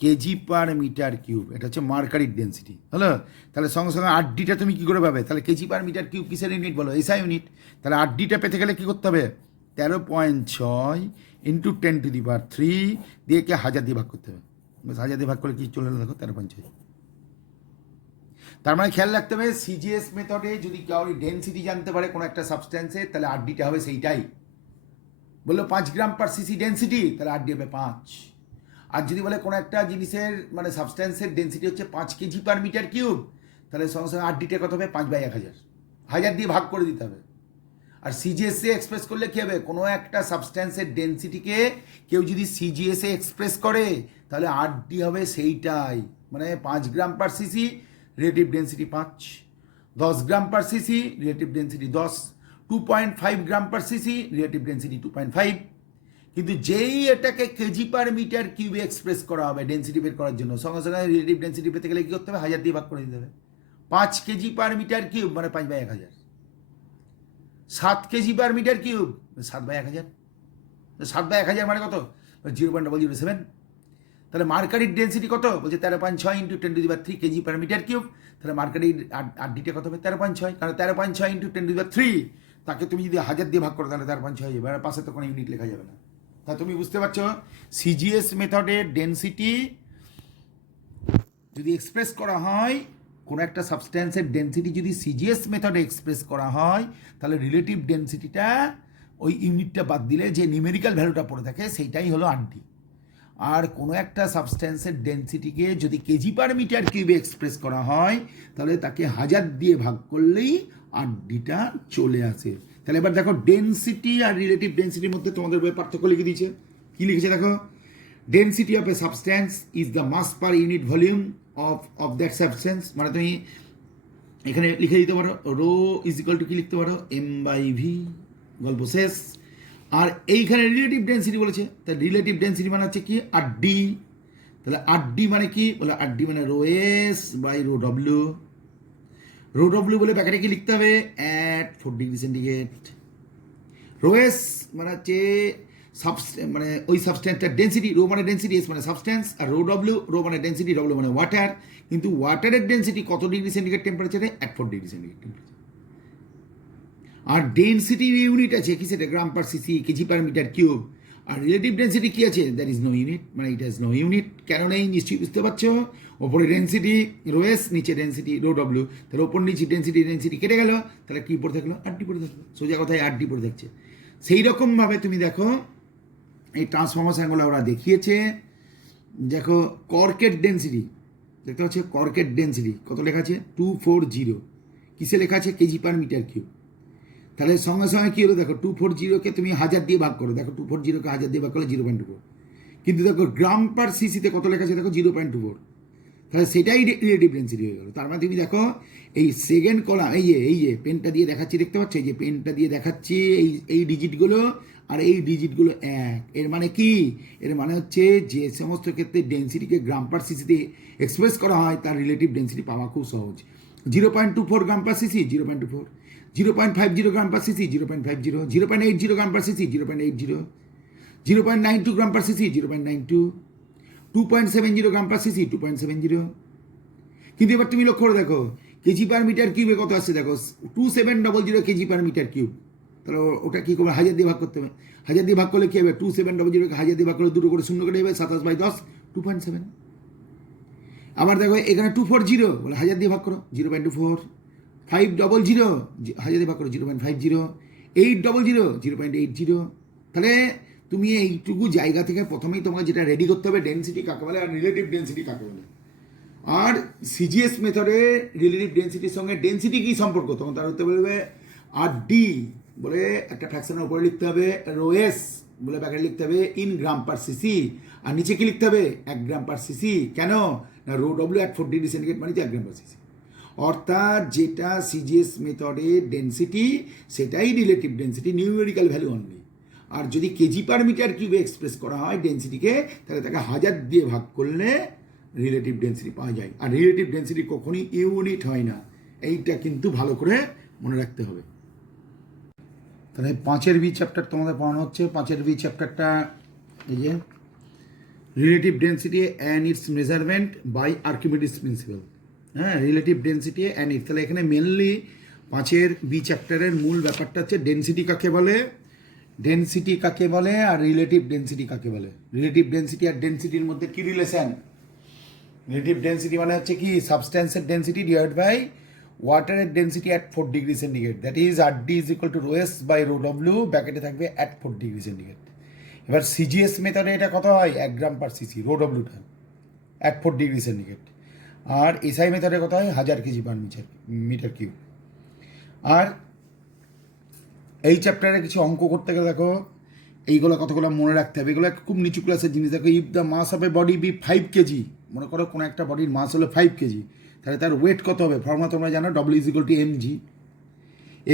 kg per metre cube. এটা হচ্ছে মার্কারির ডেন্সিটি, হলো? তাহলে সঙ্গে সঙ্গে আরডিটা তুমি কী করে পাবে? তাহলে কেজি পার মিটার কিউব কিসের ইউনিট বলো? SI unit. তাহলে আরডিটা পেতে গেলে কী করতে হবে? 13.6 ইন্টু 10⁻³ দিয়ে 1000 দিয়ে ভাগ করতে হবে। 1000 দিয়ে ভাগ করলে কি চলে এলো? দেখো 13.6। তার মানে খেয়াল রাখতে হবে সিজিএস মেথডে যদি কারোর ডেন্সিটি জানতে পারে কোনো একটা সাবস্ট্যান্সের, তাহলে আরডিটা হবে সেইটাই। বললো 5 গ্রাম পার সিসি ডেন্সিটি, তাহলে আরডি হবে 5। আর যদি বলে কোনো একটা জিনিসের মানে সাবস্ট্যান্সের ডেন্সিটি হচ্ছে 5 কেজি পার মিটার কিউব, তাহলে সঙ্গে সঙ্গে আরডিটা কত হবে? 5/1000। 1000 দিয়ে ভাগ করে দিতে হবে। আর সিজিএসে এক্সপ্রেস করলে কী হবে? কোনো একটা সাবস্ট্যান্সের ডেন্সিটিকে কেউ যদি সিজিএসে এক্সপ্রেস করে, তাহলে আরডি হবে সেইটাই, মানে 5 গ্রাম per CC relative density 5, 10 gram per CC relative density 10, 2.5 গ্রাম পার সিসি রিলেটিভ ডেন্সিটি 2.5। কিন্তু যেই এটাকে কেজি পার মিটার কিউবে এক্সপ্রেস করা হবে ডেন্সিটি বের করার জন্য, সঙ্গে সঙ্গে রিলেটিভ ডেন্সিটি পেতে গেলে কী করতে হবে? 1000 দিয়ে ভাগ করে দিতে হবে। 5 কেজি পার মিটার কিউব মানে 5/1000। 7 কেজি পার মিটার কিউব 7/1000। 7/1000 মানে কত? 0.007। তাহলে মার্কারির ডেন্সিটি কত? বলছে 13.6 into 10⁻³ kg per metre cube. তাহলে মার্কারির আরডিটা কত হবে? 13.6, কারণ 13.6 ইন্টু 10⁻³ তাকে তুমি যদি 1000 দিয়ে ভাগ করো তাহলে 13.6 হয়ে যাবে, আর পাশে তো কোনো ইউনিট লেখা যাবে না। তা তুমি বুঝতে পারছো সিজিএস মেথডের ডেন্সিটি যদি এক্সপ্রেস করা হয়, কোনো একটা সাবস্ট্যান্সের ডেন্সিটি যদি সিজিএস মেথডে এক্সপ্রেস করা হয়, তাহলে রিলেটিভ ডেন্সিটিটা ওই ইউনিটটা বাদ দিলে যে নিউমেরিক্যাল ভ্যালুটা পড়ে থাকে সেইটাই হলো আরডি। আর কোনো একটা সাবস্ট্যান্সের ডেন্সিটিকে যদি কেজি পার মিটার কিউবে এক্সপ্রেস করা হয়, তাহলে তাকে 1000 দিয়ে ভাগ করলেই আরডিটা চলে আসে। তাহলে এবার দেখো ডেন্সিটি আর রিলেটিভ ডেন্সিটির মধ্যে তোমাদের বই পার্থক্য লিখে দিয়েছে। কী লিখেছে দেখো? Density of a substance is the mass per unit volume of that substance. মানে তুমি এখানে লিখে দিতে পারো রো ইজ ইকুয়াল টু কী লিখতে পারো? m/v, গল্প শেষ। আর এইখানে রিলেটিভ ডেন্সিটি বলেছে, তাহলে রিলেটিভ ডেন্সিটি মানে হচ্ছে কি? আরডি। তাহলে আরডি মানে কি? বলে আরডি মানে rho S by rho W. Rho W বলে ব্যাকেটে কি লিখতে হবে? @4 ডিগ্রি সেন্টিগ্রেড। রো এস মানে হচ্ছে মানে ওই সাবস্ট্যান্সটার ডেন্সিটি, রো মানে ডেন্সিটি, এস মানে সাবস্ট্যান্স, আর রো মানে ডেন্সিটি, ডব্লিউ মানে ওয়াটার। কিন্তু ওয়াটারের ডেন্সিটি কত ডিগ্রি সেন্টিগ্রেড টেম্পারেচারে? At 4 degree centigrade temperature. আর ডেন্সিটির ইউনিট আছে কি, সেটা gram per CC, KG per metre cube. আর রিলেটিভ ডেন্সিটি কি আছে? দ্যাট ইজ নো ইউনিট, মানে ইট হ্যাজ নো ইউনিট। কেন নেই নিশ্চয়ই বুঝতে পারছো। ওপরে ডেন্সিটি রো এস, নিচে ডেন্সিটি রো ডব্লিউ। তাহলে ওপর নিচে ডেন্সিটি কেটে গেল, তাহলে কি পড়ে থাকলো? আরডি পড়ে থাকলো। সোজা কথায় আরডি পড়ে থাকছে। সেই রকমভাবে তুমি দেখো এই ট্রান্সফরমেশনগুলো ওরা দেখিয়েছে। দেখো কর্কেট ডেন্সিটি দেখতে পাচ্ছ, কর্কেট ডেন্সিটি কত লেখা আছে? 240। কিসে লেখা আছে? Kg per metre cube. তাহলে সঙ্গে সঙ্গে কী হলো দেখো, 240কে তুমি 1000 দিয়ে ভাগ করো। দেখো 240কে 1000 দিয়ে ভাগ করলে 0.24। কিন্তু দেখো গ্রাম পার সিসিতে কত লেখা আছে? দেখো 0.24। তাহলে সেটাই রিলেটিভ ডেন্সিটি হয়ে গেল। তার মানে তুমি দেখো এই সেকেন্ড কলাম, এই যে পেনটা দিয়ে দেখাচ্ছি, দেখতে পাচ্ছ এই যে পেনটা দিয়ে দেখাচ্ছি, এই ডিজিটগুলো আর এই ডিজিটগুলো এক। এর মানে কি? এর মানে হচ্ছে যে সমস্ত ক্ষেত্রে ডেন্সিটিকে গ্রাম পার সিসিতে এক্সপ্রেস করা হয় তার রিলেটিভ ডেন্সিটি পাওয়া খুব সহজ। 0.24 গ্রাম পার সিসি 0.24, 0.50 গ্রাম পার সিসি 0.50, 0.80 গ্রাম পার সিসি 0.80, 0.92 গ্রাম পার সিসি 0.92, 2.70 গ্রাম পার সিসি 2.70। কিন্তু এবার তুমি লক্ষ্য করে দেখো কেজি পার মিটার কিউবে কত আসছে দেখো, 2700 কেজি পার মিটার কিউব। তাহলে ওটা কি করবে? 1000 দিয়ে ভাগ করতে হবে। 1000 দিয়ে ভাগ করলে কি হবে? 2700কে 1000 দিয়ে ভাগ করলে দুটো করে শূন্য কেটে যাবে, 27/10 2.7। আবার দেখো এখানে 240, বলে 1000 দিয়ে ভাগ করো 0.24। 500 1000 দিয়ে ভাগ করো 0.50। 800 0.80। তাহলে তুমি এইটুকু জায়গা থেকে প্রথমেই তোমাকে যেটা রেডি করতে হবে, ডেন্সিটি কাকে বলে আর রিলেটিভ ডেন্সিটি কাকে বলে। আর সিজিএস মেথডে রিলেটিভ ডেন্সিটির সঙ্গে ডেন্সিটি কি সম্পর্ক, তখন তার হতে বলবে আর ডি বলে একটা ফ্র্যাকশনের উপরে লিখতে হবে, রো এস বলে ব্যাকেটে লিখতে হবে ইন গ্রাম পার সিসি, আর নিচে কি লিখতে হবে? 1 গ্রাম পার সিসি। কেন না? Rho W at 4 degree centigrade মানে 1 গ্রাম পার সিসি। অর্থাৎ যেটা সিজিএস মেথডের ডেন্সিটি সেটাই relative density, numerical value only. আর যদি কেজি পার মিটার কিউবে এক্সপ্রেস করা হয় ডেন্সিটিকে, তাহলে তাকে 1000 দিয়ে ভাগ করলে রিলেটিভ ডেন্সিটি পাওয়া যায়। আর রিলেটিভ ডেন্সিটি কখনই ইউনিট হয় না, এইটা কিন্তু ভালো করে মনে রাখতে হবে। তাহলে 5 বি চ্যাপ্টার তোমাদের পড়ানো হচ্ছে। 5 বি চ্যাপ্টারটা এই যে relative density and its measurement by Archimedes principle. হ্যাঁ, রিলেটিভ ডেন্সিটি অ্যান্ড ইটস। তাহলে এখানে মেনলি 5 বি চ্যাপ্টারের মূল ব্যাপারটা হচ্ছে ডেন্সিটি কাকে বলে, ডেন্সিটি কাকে বলে আর রিলেটিভ ডেন্সিটি কাকে বলে। রিলেটিভ ডেন্সিটি আর ডেন্সিটির মধ্যে কি রিলেশন? রিলেটিভ ডেন্সিটি মানে হচ্ছে কি, সাবস্ট্যান্সের ডেন্সিটি ডিভাইড বাই ওয়াটারের density at 4 degree centigrade. That is RD is equal to rho S by rho W, ব্যাকেটে থাকবে অ্যাট 4 ডিগ্রি সেন্টিগ্রেড। এবার সিজিএস মেথডে এটা কত হয়? 1 গ্রাম পার সিসি, রো ডব্লিউটা অ্যাট 4 ডিগ্রি সেন্টিগ্রেড। আর এসআই মেথডে কত হয়? 1000 কেজি পার মিটার কিউব। আর এই চ্যাপ্টারে কিছু অঙ্ক করতে গেলে দেখো এইগুলো কতগুলো মনে রাখতে হবে, এগুলো খুব নিচু ক্লাসের জিনিস। দেখো if the mass of a body be 5 kg, মনে করো কোনো একটা বডির মাস হলো 5 কেজি, তাহলে তার ওয়েট কত হবে? ফর্মুলা তোমরা জানো, W is equal to M G.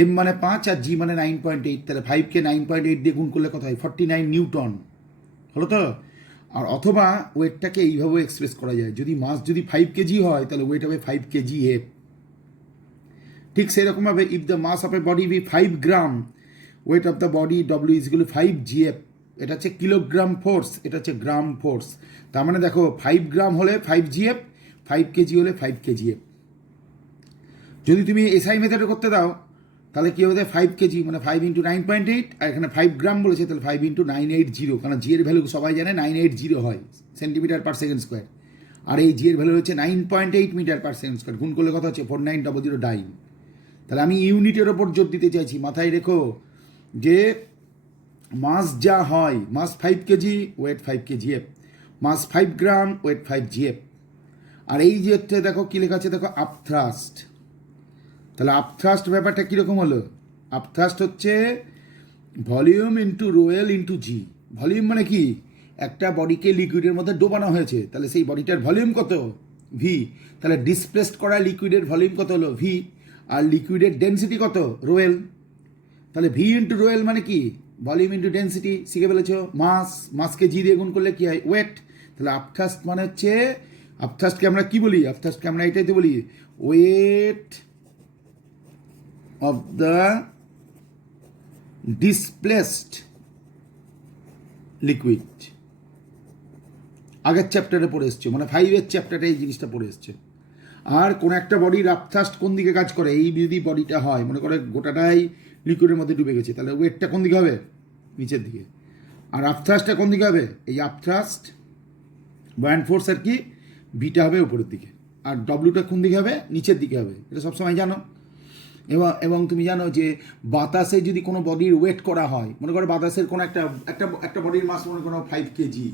M মানে 5 আর জি মানে 9.8। তাহলে 5কে 9.8 দিয়ে গুণ করলে কত হয়? 49 নিউটন হলো তো। আর অথবা ওয়েটটাকে এইভাবে এক্সপ্রেস করা যায়, যদি মাস যদি 5 কেজি হয় তাহলে ওয়েট হবে 5 কেজি এফ। ঠিক সেরকমভাবে if the mass of a body be 5 gram, weight of the body W is equal to 5 GF. এটা হচ্ছে কিলোগ্রাম ফোর্স, এটা হচ্ছে গ্রাম ফোর্স। তার মানে দেখো 5 গ্রাম হলে 5 জিএফ, 5 কেজি হলে 5 কেজিএফ। যদি তুমি এসআই মেথডে করতে দাও তাহলে কী হবে? 5 কেজি মানে 5 ইন্টু 9.8, আর এখানে 5 গ্রাম বলেছে তাহলে 5 ইন্টু 980, কারণ জি এর ভ্যালু সবাই জানে 980 হয় সেন্টিমিটার পার সেকেন্ড স্কোয়ার, আর এই জি এর ভ্যালু হচ্ছে 9.8 মিটার পার সেকেন্ড স্কোয়ার। গুণ করলে কথা হচ্ছে 4900 ডাইন। তাহলে আমি ইউনিটের ওপর জোর দিতে চাইছি। মাথায় রেখো যে মাস যা হয়, মাস 5 কেজি, ওয়েট 5 কেজিএফ, মাস 5 গ্রাম, ওয়েট 5 জিএফ। আর এই যে হচ্ছে দেখো কী লেখা আছে, দেখো আপথ্রাস্ট। তাহলে আপথ্রাস্ট ব্যাপারটা কীরকম হলো? আপথ্রাস্ট হচ্ছে ভলিউম ইন্টু রোয়েল ইন্টু জি। ভলিউম মানে কি? একটা বডিকে লিকুইডের মধ্যে ডোবানো হয়েছে, তাহলে সেই বডিটার ভলিউম কত? ভি। তাহলে ডিসপ্লেসড করা লিকুইডের ভলিউম কত হলো? ভি। আর লিকুইডের ডেন্সিটি কত? রোয়েল। তাহলে ভি ইন্টু রোয়েল মানে কি? Volume into density. শিখে ফেলেছ। মাসকে জি দিয়ে গুণ করলে কি হয়? ওয়েট। তাহলে আপথ্রাস্ট মানে হচ্ছে, আপথ্রাস্টকে আমরা কি বলি? আপথ্রাস্টকে আমরা এটাই তো বলি, weight of the displaced liquid. আগের চ্যাপ্টারে পড়ে এসছে, মানে 5-এর চ্যাপ্টারে এই জিনিসটা পড়ে এসছে। আর কোন একটা বডির আপথ্রাস্ট কোন দিকে কাজ করে, এই যদি বডিটা হয়, মনে করে গোটাটাই লিকুইডের মধ্যে ডুবে গেছে, তাহলে ওয়েটটা কোন দিকে হবে? নিচের দিকে। আর আপথ্রাস্টটা কোন দিকে হবে? এই আপথ্রাস্ট বয়ান্ট ফোর্স আর কি বিটা হবে উপরের দিকে, আর ডব্লিউটা কোন দিকে হবে? নিচের দিকে হবে। এটা সবসময় জানো। এবং তুমি জানো যে বাতাসে যদি কোনো বডির ওয়েট করা হয়, মনে করো বাতাসের কোনো একটা বডির মাস মনে করো 5 কেজি,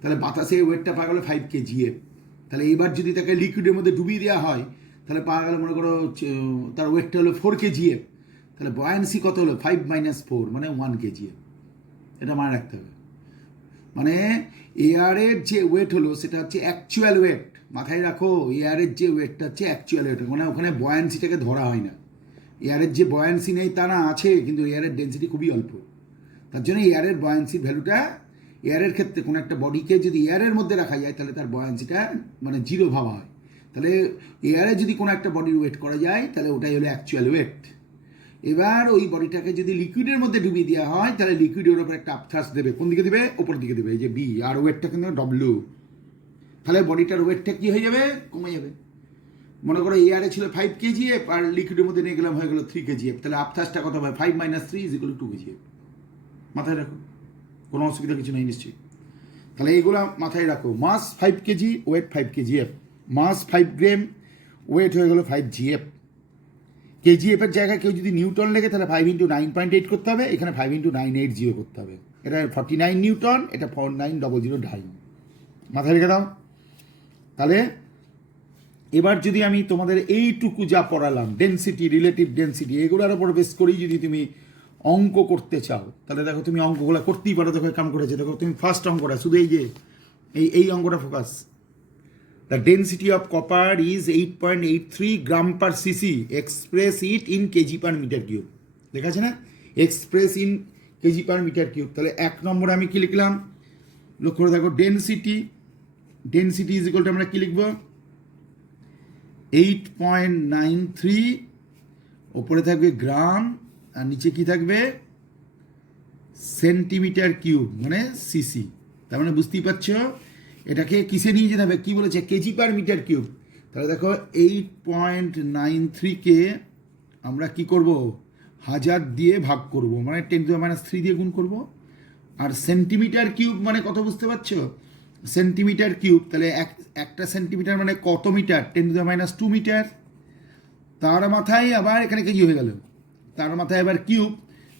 তাহলে বাতাসে ওয়েটটা পাওয়া গেলো 5 কেজি। তাহলে এইবার যদি তাকে লিকুইডের মধ্যে ডুবিয়ে দেওয়া হয়, তাহলে পাওয়া গেল মনে করো তার ওয়েটটা হলো 4 কেজি। তাহলে বয়ান্সি কত হলো? 5 - 4 মানে 1 কেজি। এটা মনে রাখতে হবে। মানে এয়ারের যে ওয়েট হলো সেটা হচ্ছে অ্যাকচুয়াল ওয়েট। মাথায় রাখো, এয়ারের যে ওয়েটটা হচ্ছে অ্যাকচুয়াল ওয়েট, মানে ওখানে বয়ান্সিটাকে ধরা হয় না। এয়ারের যে বয়ান্সি নেই তা না, আছে, কিন্তু এয়ারের ডেন্সিটি খুবই অল্প। তার জন্য এয়ারের বয়ান্সির ভ্যালুটা, এয়ারের ক্ষেত্রে কোনো একটা বডিকে যদি এয়ারের মধ্যে রাখা যায় তাহলে তার বয়ান্সিটা মানে 0 ভাবা হয়। তাহলে এয়ারে যদি কোনো একটা বডির ওয়েট করা যায় তাহলে ওটাই হলো অ্যাকচুয়াল ওয়েট। এবার ওই বডিটাকে যদি লিকুইডের মধ্যে ডুবিয়ে দেওয়া হয় তাহলে লিকুইডের ওপর একটা আপথ্রাস্ট দেবে। কোন দিকে দেবে? ওপর দিকে দেবে, এই যে বি, আর ওয়েটটা কিন্তু ডব্লিউ। তাহলে বডিটার ওয়েটটা কি হয়ে যাবে? কমে যাবে। মনে করো এয়ারে ছিল 5 কেজি আর লিকুইডের মধ্যে নিয়ে গেলাম, হয়ে গেল 3 কেজি। তাহলে আপথ্রাস্টটা কত হবে? 5 - 3 = 2 কেজি। মাথায় রাখো, কোনো অসুবিধা কিছু নেই নিশ্চয়ই। তাহলে এইগুলো মাথায় রাখো। মাস 5 কেজি, ওয়েট 5 কেজিএফ। মাস 5 গ্রাম, ওয়েট হয়ে গেল 5 GF। কেজিএফের জায়গায় কেউ যদি নিউটন লেগে তাহলে 5 × 9.8 করতে হবে, এখানে 5 × 980 করতে হবে। এটা 49 নিউটন, এটা 4900 মাথায় রেখে দাও। তাহলে এবার যদি আমি তোমাদের এইটুকু যা পড়ালাম, ডেন্সিটি, রিলেটিভ ডেন্সিটি, এগুলোর উপর বেস করেই যদি তুমি অঙ্ক করতে চাও তাহলে দেখো তুমি অঙ্কগুলো করতেই পারো। দেখো কাম করেছে, দেখো তুমি ফার্স্ট অঙ্কটা শুধু এই যে এই অঙ্কটা focus. The density of copper is 8.83 gram per cc, express it in kg per metre cube. লেখা আছে না? Express in kg per metre cube. তাহলে 1 নম্বরে আমি কি লিখলাম? লক্ষ্য করে দেখো, ডেন্সিটি ইজ ইকুয়াল টু আমরা কি লিখবো? 8.93, ওপরে থাকবে গ্রাম, আর নিচে কি থাকবে? সেন্টিমিটার কিউব, মানে সিসি। তার মানে বুঝতেই পারছো এটাকে কিসে নিয়ে যেতে হবে? কি বলেছে? Kg per metre cube. তাহলে দেখো 8.93-কে আমরা কি করব? 1000 দিয়ে ভাগ করব, মানে 10⁻³ দিয়ে গুণ করব। আর সেন্টিমিটার কিউব মানে কত বুঝতে পারছো? সেন্টিমিটার কিউব, তাহলে একটা সেন্টিমিটার মানে কত মিটার? 10⁻² মিটার। তার মাথায় আবার এখানে কেজি হয়ে গেল, তার মাথায় আবার কিউব।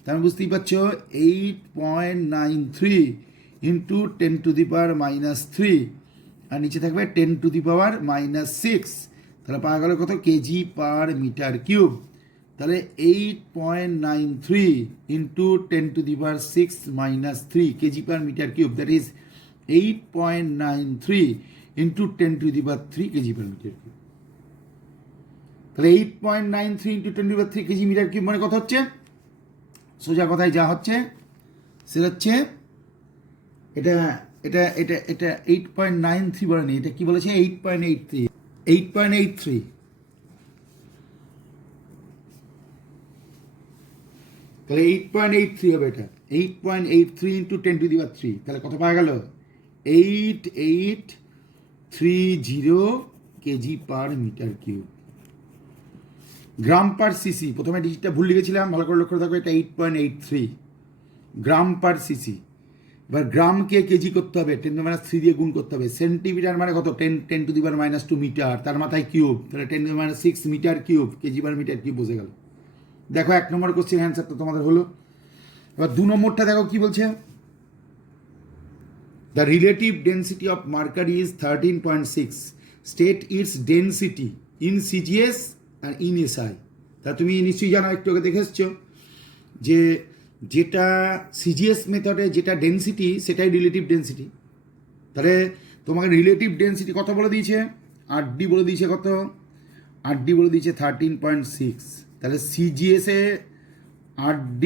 তাহলে বুঝতেই পারছো 8.93 × 10⁻³ আর নিচে থাকবে 10⁻⁻6। তাহলে পাওয়া গেল কত? Kg per metre cube. তাহলে 8.93 × 10⁻⁶-3 kg per metre cube, that is 8.93 × 10⁻³ kg per metre cube. তাহলে 8.93 × 10⁻³ কেজি মিটার কিউব মানে কত হচ্ছে? সোজা কথায় যা হচ্ছে সেটা হচ্ছে এটা এটা এটা এটা 8.93 বলেনি, এটা কি বলেছে? 8.83। তাহলে 8.83 হবে এটা। 8.83 × 10⁻³ তাহলে কত পাওয়া গেল? 8830 KG per metre cube. Gram per CC, প্রথমে ডিজিটটা ভুল লিখেছিলাম, ভালো করে লক্ষ্য থাকবে, এটা 8.83 গ্রাম পার সিসি। এবার গ্রামকে কেজি করতে হবে, 10⁻³ দিয়ে গুণ করতে হবে। সেন্টিমিটার মানে কত? 10⁻² মিটার, তার মাথায় কিউব, তাহলে 10⁻6 metre cube, KG per metre cube বসে গেল। দেখো 1 নম্বর কোশ্চেন অ্যান্সার তো তোমাদের হলো। এবার 2 নম্বরটা দেখো কি বলছে। The relative density of mercury is 13.6, state its density in CGS আর ইন এসআই। তা তুমি নিশ্চয়ই জানো, একটু আগে দেখে এসছো যে যেটা সিজিএস মেথডে যেটা ডেন্সিটি সেটাই রিলেটিভ ডেন্সিটি। তাহলে তোমাকে রিলেটিভ ডেন্সিটি কত বলে দিয়েছে? 8D বলে দিয়েছে। কত? 8D বলে দিয়েছে 13.6। তাহলে সিজিএসে 8D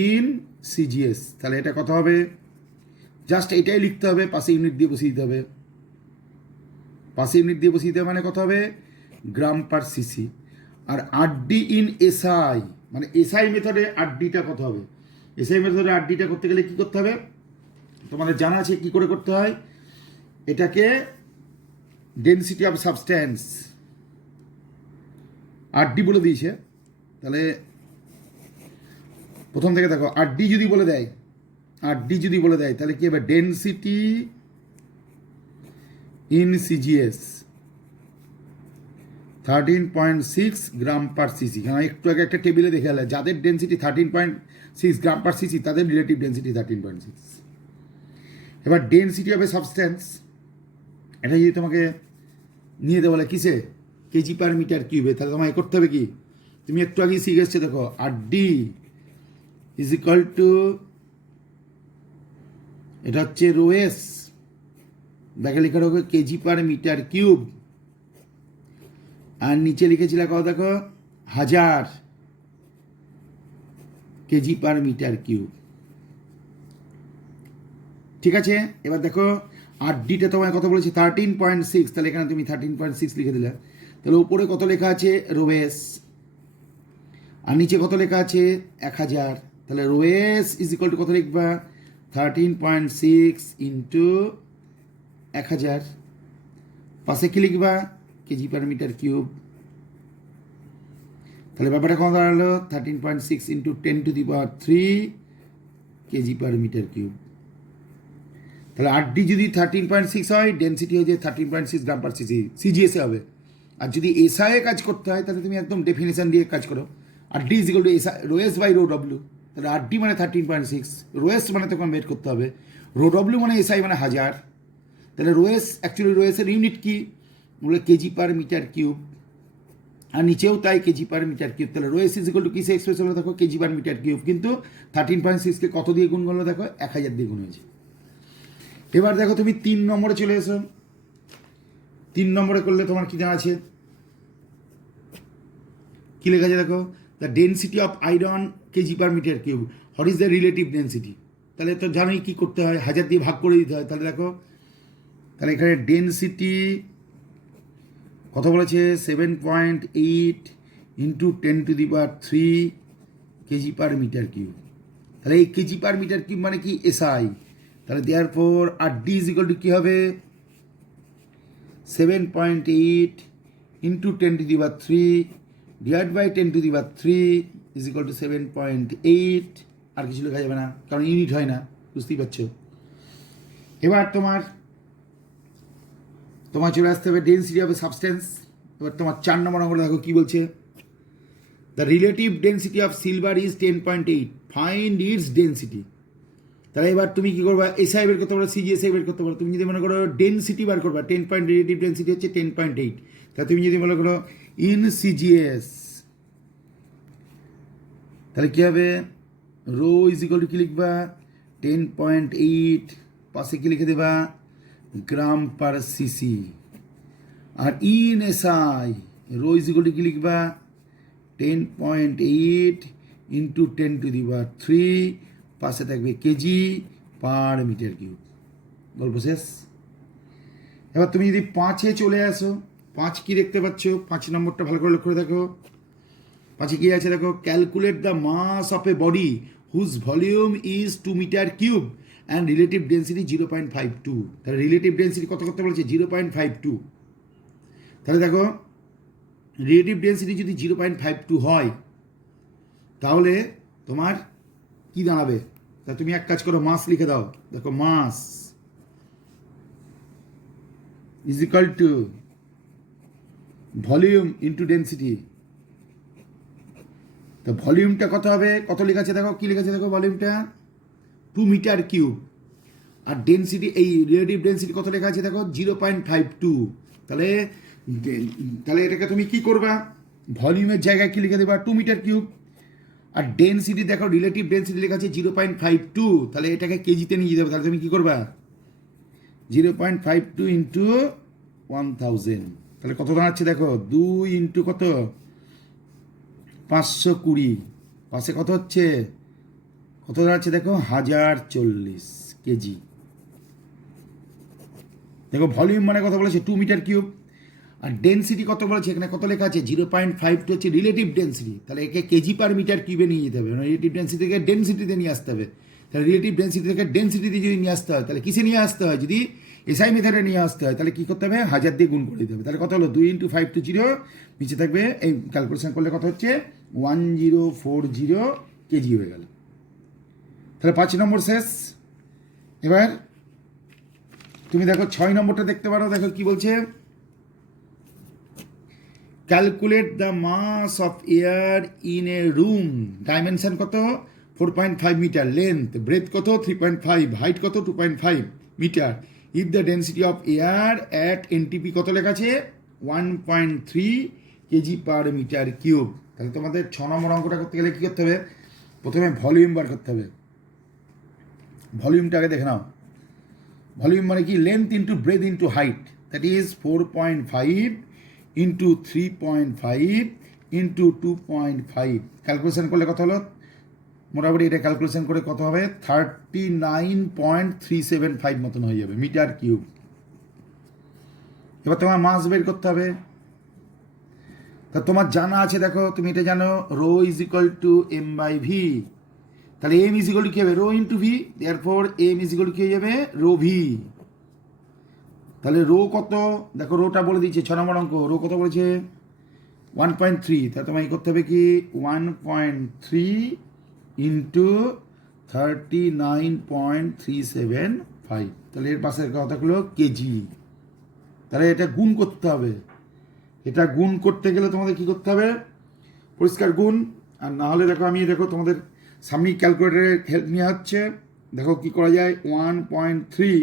ইন সিজিএস, তাহলে এটা কত হবে? জাস্ট এটাই লিখতে হবে, পাশে ইউনিট দিয়ে বসিয়ে দিতে হবে। পাশে ইউনিট দিয়ে বসিয়ে দিতে হবে মানে কত হবে? Gram per CC. আর 8D ইন এসআই, মানে এসআই মেথডে 8Dটা কত হবে? এসআই মেথডে 8Dটা করতে গেলে কি করতে হবে? তোমাদের জানা আছে কি করে করতে হয়। এটাকে ডেনসিটি অফ সাবস্ট্যান্স আরডি বলে দিয়েছে। তাহলে প্রথম থেকে দেখো, আরডি যদি বলে দেয় তাহলে কি হবে, density in CGS 13.6 gram per CC. হ্যাঁ, একটু আগে একটা টেবিলে দেখে গেলে যাদের ডেনসিটি 13.6 গ্রাম পার সিসি তাদের রিলেটিভ ডেনসিটি 13.6। এবার ডেনসিটি অফ এ সাবস্ট্যান্স, এটা যদি তোমাকে নিয়ে দেওয়া বলে কিসে, কেজি পার মিটার কিউবে, তাহলে তোমায় করতে হবে কি, তুমি একটু আগে শিখে এসছে দেখো, R D is equal two, এটা হচ্ছে রোএস, দেখে লিখে রাখো কেজি পার মিটার কিউব, আর নিচে লিখেছিল কত দেখো, 1000 কেজি পার মিটার কিউব। ঠিক আছে, এবার দেখো আর ডিটা তোমায় কত বলেছে 13.6, তাহলে এখানে তুমি 13.6 লিখে দিলে। তাহলে উপরে কত লেখা আছে, রোএস, আর নিচে কত লেখা আছে 1000। তাহলে রোএস ইজ ইকুয়াল টু কত লিখবা, 13.6 ইন্টু 1000, পাশে কি লিখবা, কেজি পার মিটার কিউব। তাহলে ব্যাপারটা কত দাঁড়ালো, 13.6 into 10⁻³ kg per metre cube. তাহলে আরডি যদি 13.6 হয়, ডেনসিটি হয়ে যায় 13.6 গ্রাম পার সিসি, সিজিএসে হবে। আর যদি এসআইয়ে কাজ করতে হয় তাহলে তুমি একদম ডেফিনেশন দিয়ে কাজ করো, RD is equal to SI rho S by rho W. তাহলে আরডি মানে 13.6, রোএস মানে তখন বের করতে হবে, রো ডব্লিউ মানে এসআই মানে 1000। তাহলে রোএস, অ্যাকচুয়ালি রোএসের ইউনিট কি বলে, কেজি পার মিটার কিউব, আর নিচেও তাই কেজি পার মিটার কিউব। তাহলে রোএস ইজ ইকুয়াল টু কিসে এক্সপ্রেস হলো দেখো, কেজি পার মিটার কিউব, কিন্তু 13.6কে কত দিয়ে গুণ করলো দেখো, 1000 দিয়ে গুণ হয়েছে। এবার দেখো তুমি 3 নম্বরে চলে এসো। 3 নম্বরে করলে তোমার কি জানা আছে, কি লেখা আছে দেখো, the density of iron kg per metre cube, what is the relative density. তাহলে তো জানোই কি করতে হয়, 1000 দিয়ে ভাগ করে দিতে হয়। তাহলে দেখো, তাহলে এখানে ডেনসিটি কত বলেছে, 7.8 into 10⁻³ kg per metre cube. তাহলে এই কেজি পার মিটার কিউব মানে কি, এসআই। তাহলে দেওয়ার পর R D is equal to কী হবে, 7.8 into 10⁻³ divide by 10⁻³ is equal to 7.8। আর কিছু লেখা যাবে না, কারণ ইউনিট হয় না, বুঝতেই পারছো। এবার তোমার চলে আসতে হবে ডেনসিটি অফ এ সাবস্টেন্স। এবার তোমার 4 নম্বর অঙ্কটা দেখো কী বলছে, the relative density of silver is 10.8, find it's density. তাহলে এবার তুমি কী করবা, এসআই বের করতে পারো, সিজিএসআই বের করতে পারো। তুমি যদি মনে করো ডেনসিটি বার করবা, 10 পয়েন্ট রিলেটিভ ডেনসিটি হচ্ছে 10.8, তাহলে তুমি যদি মনে করো ইন সিজিএস, তাহলে কী হবে, রো ইজ ইকুয়াল টু কী লিখবা, 10.8, পাশে কী লিখে দেবা, গ্রাম পার সিসি। আর in SI rho is equal to কী লিখবা, 10.8 ইন্টু 10⁻³, পাশে থাকবে কেজি পার মিটার কিউব। গল্প শেষ। এবার তুমি যদি 5-এ চলে আসো, 5 কি দেখতে পাচ্ছ, 5 নম্বরটা ভালো করে লক্ষ্য করে দেখো, 5-এ কি আছে দেখো, calculate the mass of a body whose volume is 2 metre cube and relative density 0.52। তাহলে রিলেটিভ ডেন্সিটি কত করতে বলেছে, 0.52। তাহলে দেখো রিলেটিভ ডেন্সিটি যদি 0.52 হয় তাহলে তোমার কি দাঁড়াবে, তা তুমি এক কাজ করো, মাস লিখে দাও। দেখো mass is equal to volume into density. তো ভলিউমটা কত হবে, কত লেখা আছে দেখো, কি লেখা আছে দেখো, ভলিউমটা 2 মিটার কিউব, আর ডেন্সিটি, এই রিলেটিভ ডেন্সিটি কত লেখা আছে দেখো, 0.52। তাহলে এটাকে তুমি কি করবা, ভলিউমের জায়গায় কি লিখে দেবা, 2 মিটার কিউব, আর ডেনসিটি দেখো রিলেটিভ ডেনসিটি লেখা আছে 0.52, তাহলে এটাকে কেজিতে নিয়ে যেতে হবে। তাহলে তুমি কী করবা, 0.52 ইন্টু 1000, তাহলে কত দাঁড়াচ্ছে দেখো, 2 ইন্টু কত, 520, পাশে কত হচ্ছে, কত দাঁড়াচ্ছে দেখো, 1040 কেজি। দেখো ভলিউম মানে কত বলেছে, 2 মিটার কিউব, আর ডেনসিটি কত বলেছে, এখানে কত লেখা আছে, 0.52 হচ্ছে রিলেটিভ ডেন্সিটি। তাহলে একে কেজি পার মিটার কিউবে নিয়ে যেতে হবে, রিলেটিভ ডেন্সিটি থেকে ডেন্সিটিতে নিয়ে আসতে হবে। তাহলে রিলেটিভ ডেন্সিটি থেকে ডেন্সিটিতে যদি নিয়ে আসতে হয় তাহলে কিসে নিয়ে আসতে হয়, যদি এসআই মেথডে নিয়ে আসতে হয় তাহলে কী করতে হবে, 1000 দিয়ে গুণ করে দিতে হবে। তাহলে কত হলো 2 × 520, নিচে থাকবে এই ক্যালকুলেশন করলে কত হচ্ছে 1040 কেজি হয়ে গেল। তাহলে 5 নম্বর শেষ। এবার তুমি দেখো 6 নম্বরটা দেখতে পারো, দেখো কি বলছে, calculate the mass of air in a room, dimension কত 4.5 মিটার, লেন্থ ব্রেথ কত 3.5, হাইট কত 2.5 metre, if the density of air at NTP কত লেখা আছে 1.3 কেজি পার মিটার কিউব। তাহলে তোমাদের 6 নম্বর অঙ্কটা করতে গেলে কী করতে হবে, প্রথমে ভলিউম বার করতে হবে। ভলিউমটাকে দেখে নাও, ভলিউম মানে কি, length into breadth into height, that is 4.5 into 3.5 into 2.5, calculation করলে কত হলো, মোটামুটি এটা ক্যালকুলেশন করে কত হবে 39.375 মতন হয়ে যাবে মিটার কিউব। এবার তোমার মাস বের করতে হবে। তা তোমার জানা আছে, দেখো তুমি এটা জানো, rho is equal to M by V, তাহলে এম ইজ ইকুয়াল টু কী হবে, rho into V, therefore M is equal to কী হয়ে যাবে, রো ভি। তাহলে রো কত, দেখো রোটা বলে দিচ্ছে 6 নম্বর অঙ্ক, রো কত বলেছে 1.3, তাহলে তোমায় করতে হবে কি 1.3 ইন্টু 39.375, তাহলে এর পাশে কথা হলো কেজি। তাহলে এটা গুণ করতে হবে, এটা গুণ করতে গেলে তোমাদের কি করতে হবে, পরিষ্কার গুণ, আর না হলে দেখো আমি দেখো তোমাদের সামনেই ক্যালকুলেটারের হেল্প নেওয়া হচ্ছে, দেখো কি করা যায় 1.3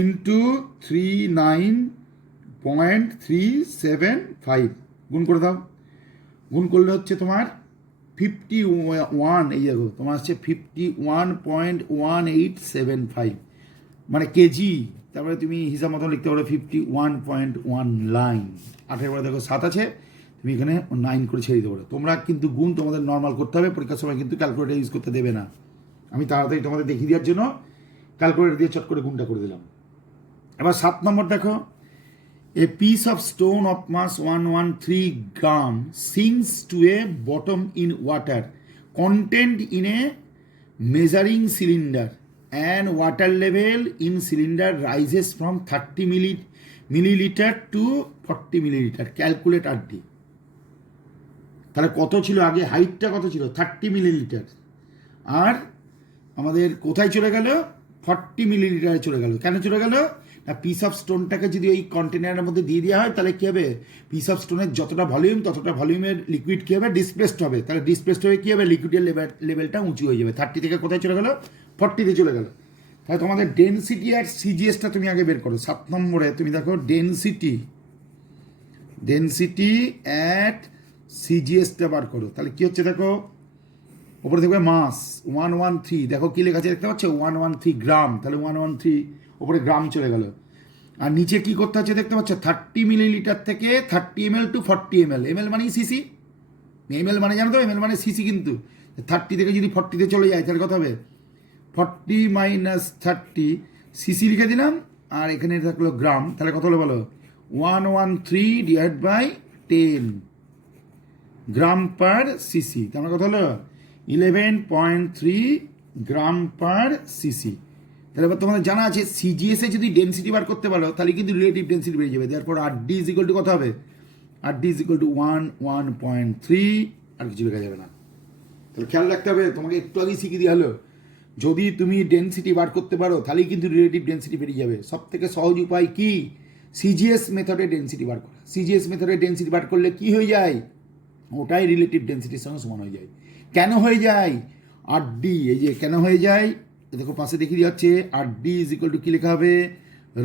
ইন্টু 39.375 গুণ করে দাও, গুণ করলে হচ্ছে তোমার 51, এই দেখো তোমার হচ্ছে 51.1875 মানে কেজি। তারপরে তুমি হিসাব মতো লিখতে পারো 51.1 লাইন, 8 পরে দেখো 7 আছে, তুমি এখানে 9 করে ছেড়ে দিতে পারো। তোমরা কিন্তু গুণ তোমাদের নর্মাল করতে হবে, পরীক্ষার সময় কিন্তু ক্যালকুলেটার ইউজ করতে দেবে না। আমি তাড়াতাড়ি তোমাদের দেখিয়ে দেওয়ার জন্য ক্যালকুলেটার দিয়ে চট করে গুণটা করে দিলাম। এবার 7 নম্বর দেখো, a piece of stone of mass 113 gram sinks to a bottom in water content in a measuring cylinder and water level in cylinder rises from 30 milliliter to 40 milliliter, calculate RD। তাহলে কত ছিল আগে, হাইটটা কত ছিল 30 মিলিলিটার, আর আমাদের কোথায় চলে গেল 40 মিলিলিটারে চলে গেল। কেন চলে গেল না, পিস অফ স্টোনটাকে যদি ওই কন্টেনারের মধ্যে দিয়ে দেওয়া হয় তাহলে কী হবে, পিস অফ স্টোনের যতটা ভলিউম ততটা ভলিউমের লিকুইড কী হবে, ডিসপ্লেসড হবে। তাহলে ডিসপ্লেসড হয়ে কী হবে, লিকুইডের লেভেলটা উঁচু হয়ে যাবে, 30 থেকে কোথায় চলে গেল 40-তে চলে গেল। তাহলে তোমাদের ডেনসিটি আর সিজিএসটা তুমি আগে বের করো। 7 নম্বরে তুমি দেখো ডেনসিটি অ্যাট সিজিএসটা বার করো। তাহলে কী হচ্ছে দেখো, ওপরে দেখবে মাস 113, দেখো কী লেখা আছে দেখতে পাচ্ছ 113 গ্রাম, তাহলে 113 ওপরে গ্রাম চলে গেল। আর নিচে কী করতে হচ্ছে দেখতে পাচ্ছ 30 মিলিলিটার থেকে 30 ml টু 40 ml, এমএল মানেই সিসি, এমএল মানে জানো তো, এমএল মানে সিসি, কিন্তু 30 থেকে যদি 40-তে চলে যায় তাহলে কত হবে 40 মাইনাস 30 সিসি লিখে দিলাম, আর এখানে থাকলো গ্রাম, তাহলে কত হলো বলো 113 divide by 10 gram per CC, তাহলে কত হলো 11.3 গ্রাম পার সিসি। তাহলে এবার তোমাদের জানা আছে সিজিএসে যদি ডেন্সিটি বার করতে পারো তাহলে কিন্তু রিলেটিভ ডেন্সিটি বেড়ে যাবে। তারপর RD ইজ ইকুয়াল টু কত হবে, RD ইজ ইকুয়াল টু 1.3, আর কিছু লেখা যাবে না। তাহলে খেয়াল রাখতে হবে, তোমাকে একটু আগেই শিখিয়ে দেওয়া হলো, যদি তুমি ডেন্সিটি বার করতে পারো তাহলেই কিন্তু রিলেটিভ ডেন্সিটি বেরিয়ে যাবে। সব থেকে সহজ উপায় কি, সিজিএস মেথডে ডেন্সিটি বার করা। সিজিএস মেথডে ডেন্সিটি বার করলে কি হয়ে যায়, ওটাই রিলেটিভ ডেন্সিটির সঙ্গে সমান হয়ে যায়। কেন হয়ে যায়, RD, এই যে কেন হয়ে যায় দেখো পাশে দেখিয়ে দেওয়া হচ্ছে, RD ইজ ইকুয়াল টু কী লেখা হবে,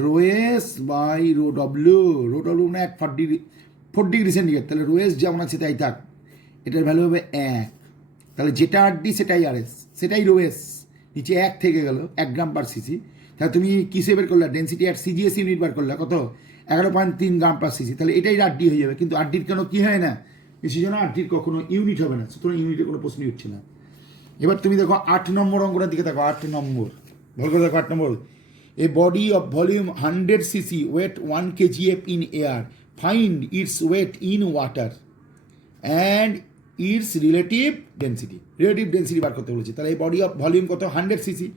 rho S by rho W, rho W মানে 4 ডিগ্রি সেন্টিগ্রেড, তাহলে রো এস যেমন আছে তাই থাক, এটার ভ্যালু হবে 1, তাহলে যেটা RD সেটাই RS, সেটাই রো এস, নিচে 1 থেকে গেল 1 গ্রাম পার সিসি। তাহলে তুমি কিসে বের করলা, ডেন্সিটি অ্যাট সিজিএস ইউনিট বার করলা, কত 11.3 গ্রাম পার সিসি, তাহলে এটাই RD হয়ে যাবে। কিন্তু RDর কেন কী হয় না, সেই জন্য RDর কখনো ইউনিট হবে না, সুতরাং ইউনিটের কোনো প্রশ্নই উঠছে না। এবার তুমি দেখো 8 নম্বর অঙ্কটার দিকে দেখো, 8 নম্বর ভালো করে দেখো, 8 নম্বর, a body of volume 100 cc weight 1 kgf in air, find its weight in water and its relative density বার করতে বলেছে। তাহলে এই বডি অফ ভলিউম কত 100 সিসি,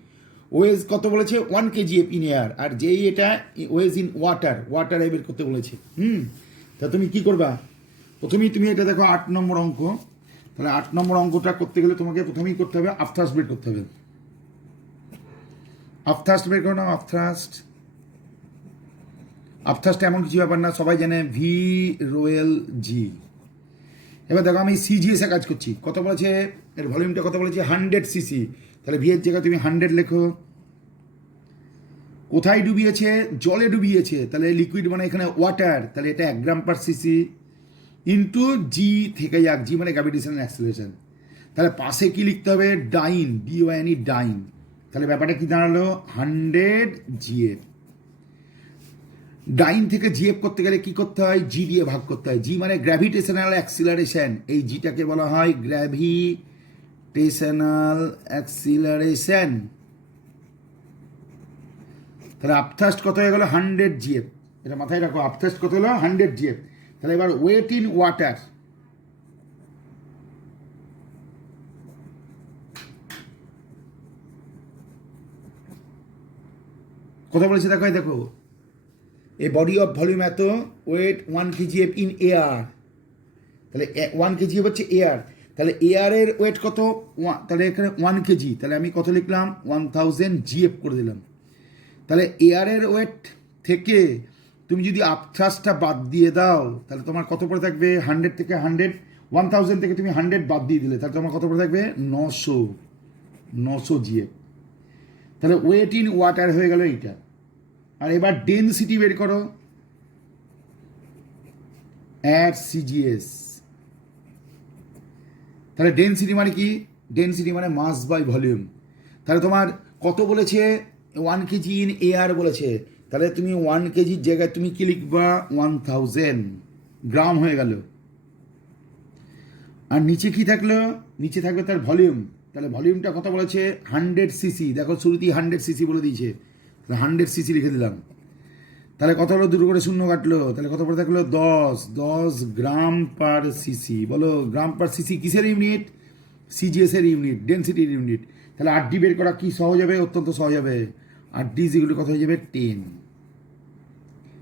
ওয়েজ কত বলেছে 1 kgf ইন এয়ার, আর যেই এটা ওয়েজ ইন ওয়াটার বের করতে বলেছে। তা তুমি কি করবা, প্রথমেই তুমি এটা দেখো 8 নম্বর অঙ্ক। তাহলে 8 নম্বর অঙ্কটা করতে গেলে তোমাকে প্রথমেই করতে হবে আপথ্রাস্ট বের করতে হবে। আপথ্রাস্ট বের করো না। আপথ্রাস্ট এমন কিছু ব্যাপার না, সবাই জানে ভি রোয়েল জি। এবার দেখো আমি সিজিএসে কাজ করছি, কত বলেছে এর ভলিউমটা কত বলেছে 100 সিসি। তাহলে ভি এর জায়গায় তুমি 100 লেখো। কোথায় ডুবিয়েছে, জলে ডুবিয়েছে, তাহলে লিকুইড মানে এখানে ওয়াটার, তাহলে এটা 1 গ্রাম পার সিসি ইন্টু জি থেকে যাক, জি মানে গ্র্যাভিটেশনাল অ্যাক্সিলারেশন। তাহলে পাশে কি লিখতে হবে ডাইন, ডিওয়াইএনই ডাইন। তাহলে ব্যাপারটা কি দাঁড়ালো 100 জিএফ। ডাইন থেকে জিএফ করতে গেলে কি করতে হয়, জি দিয়ে ভাগ করতে হয়। জি মানে গ্র্যাভিটেশনাল অ্যাক্সিলারেশন, এই জিটাকে বলা হয় গ্র্যাভিটেশনাল অ্যাক্সিলারেশন। তাহলে আপথ্রাস্ট কত হয়ে গেল 100 জিএফ, এটা মাথায় রাখো। আপথ্রাস্ট কত হলো 100 জিএফ। তাহলে এবার ওয়েট ইন ওয়াটার, কথা বলেছে দেখো, দেখো এই বডি অফ ভলিউম এত, ওয়েট 1 kgf ইন এয়ার। তাহলে 1 kgf হচ্ছে এয়ার, তাহলে এয়ারের ওয়েট কত, তাহলে এখানে 1 কেজি, তাহলে আমি কত লিখলাম 1000 জিএফ করে দিলাম। তাহলে এয়ারের ওয়েট থেকে তুমি যদি আপথ্রাস্টটা বাদ দিয়ে দাও, তাহলে তোমার কত পড়ে থাকবে 100 থেকে 1000 থেকে তুমি 100 বাদ দিয়ে দিলে, তাহলে তোমার কত পড়ে থাকবে 900 জিএফ। তাহলে ওয়েট ইন ওয়াটার হয়ে গেল এইটা। আর এবার ডেনসিটি বের করো অ্যাট সিজিএস। তাহলে ডেনসিটি মানে কি, ডেনসিটি মানে মাস বাই ভলিউম। তাহলে তোমার কত বলেছে 1 কেজি ইন এয়ার বলেছে, তাহলে তুমি 1 কেজির জায়গায় তুমি কি লিখবা 1000 গ্রাম হয়ে গেল। আর নিচে কি থাকলো, নিচে থাকবে তার ভলিউম। তাহলে ভলিউমটা কত বলেছে 100 সিসি, দেখো শুরুতেই 100 সিসি বলে দিয়েছে, 100 সিসি লিখে দিলাম। তাহলে কত হলো, দুটো করে শূন্য কাটলো, তাহলে কত পড়ে থাকলো 10 গ্রাম পার সিসি। বলো গ্রাম পার সিসি কিসের ইউনিট, সিজিএস এর ইউনিট, ডেন্সিটির ইউনিট। তাহলে 8D বের করা কি সহজ হবে, অত্যন্ত সহজ হবে। 8D যেগুলো কত হয়ে যাবে 10।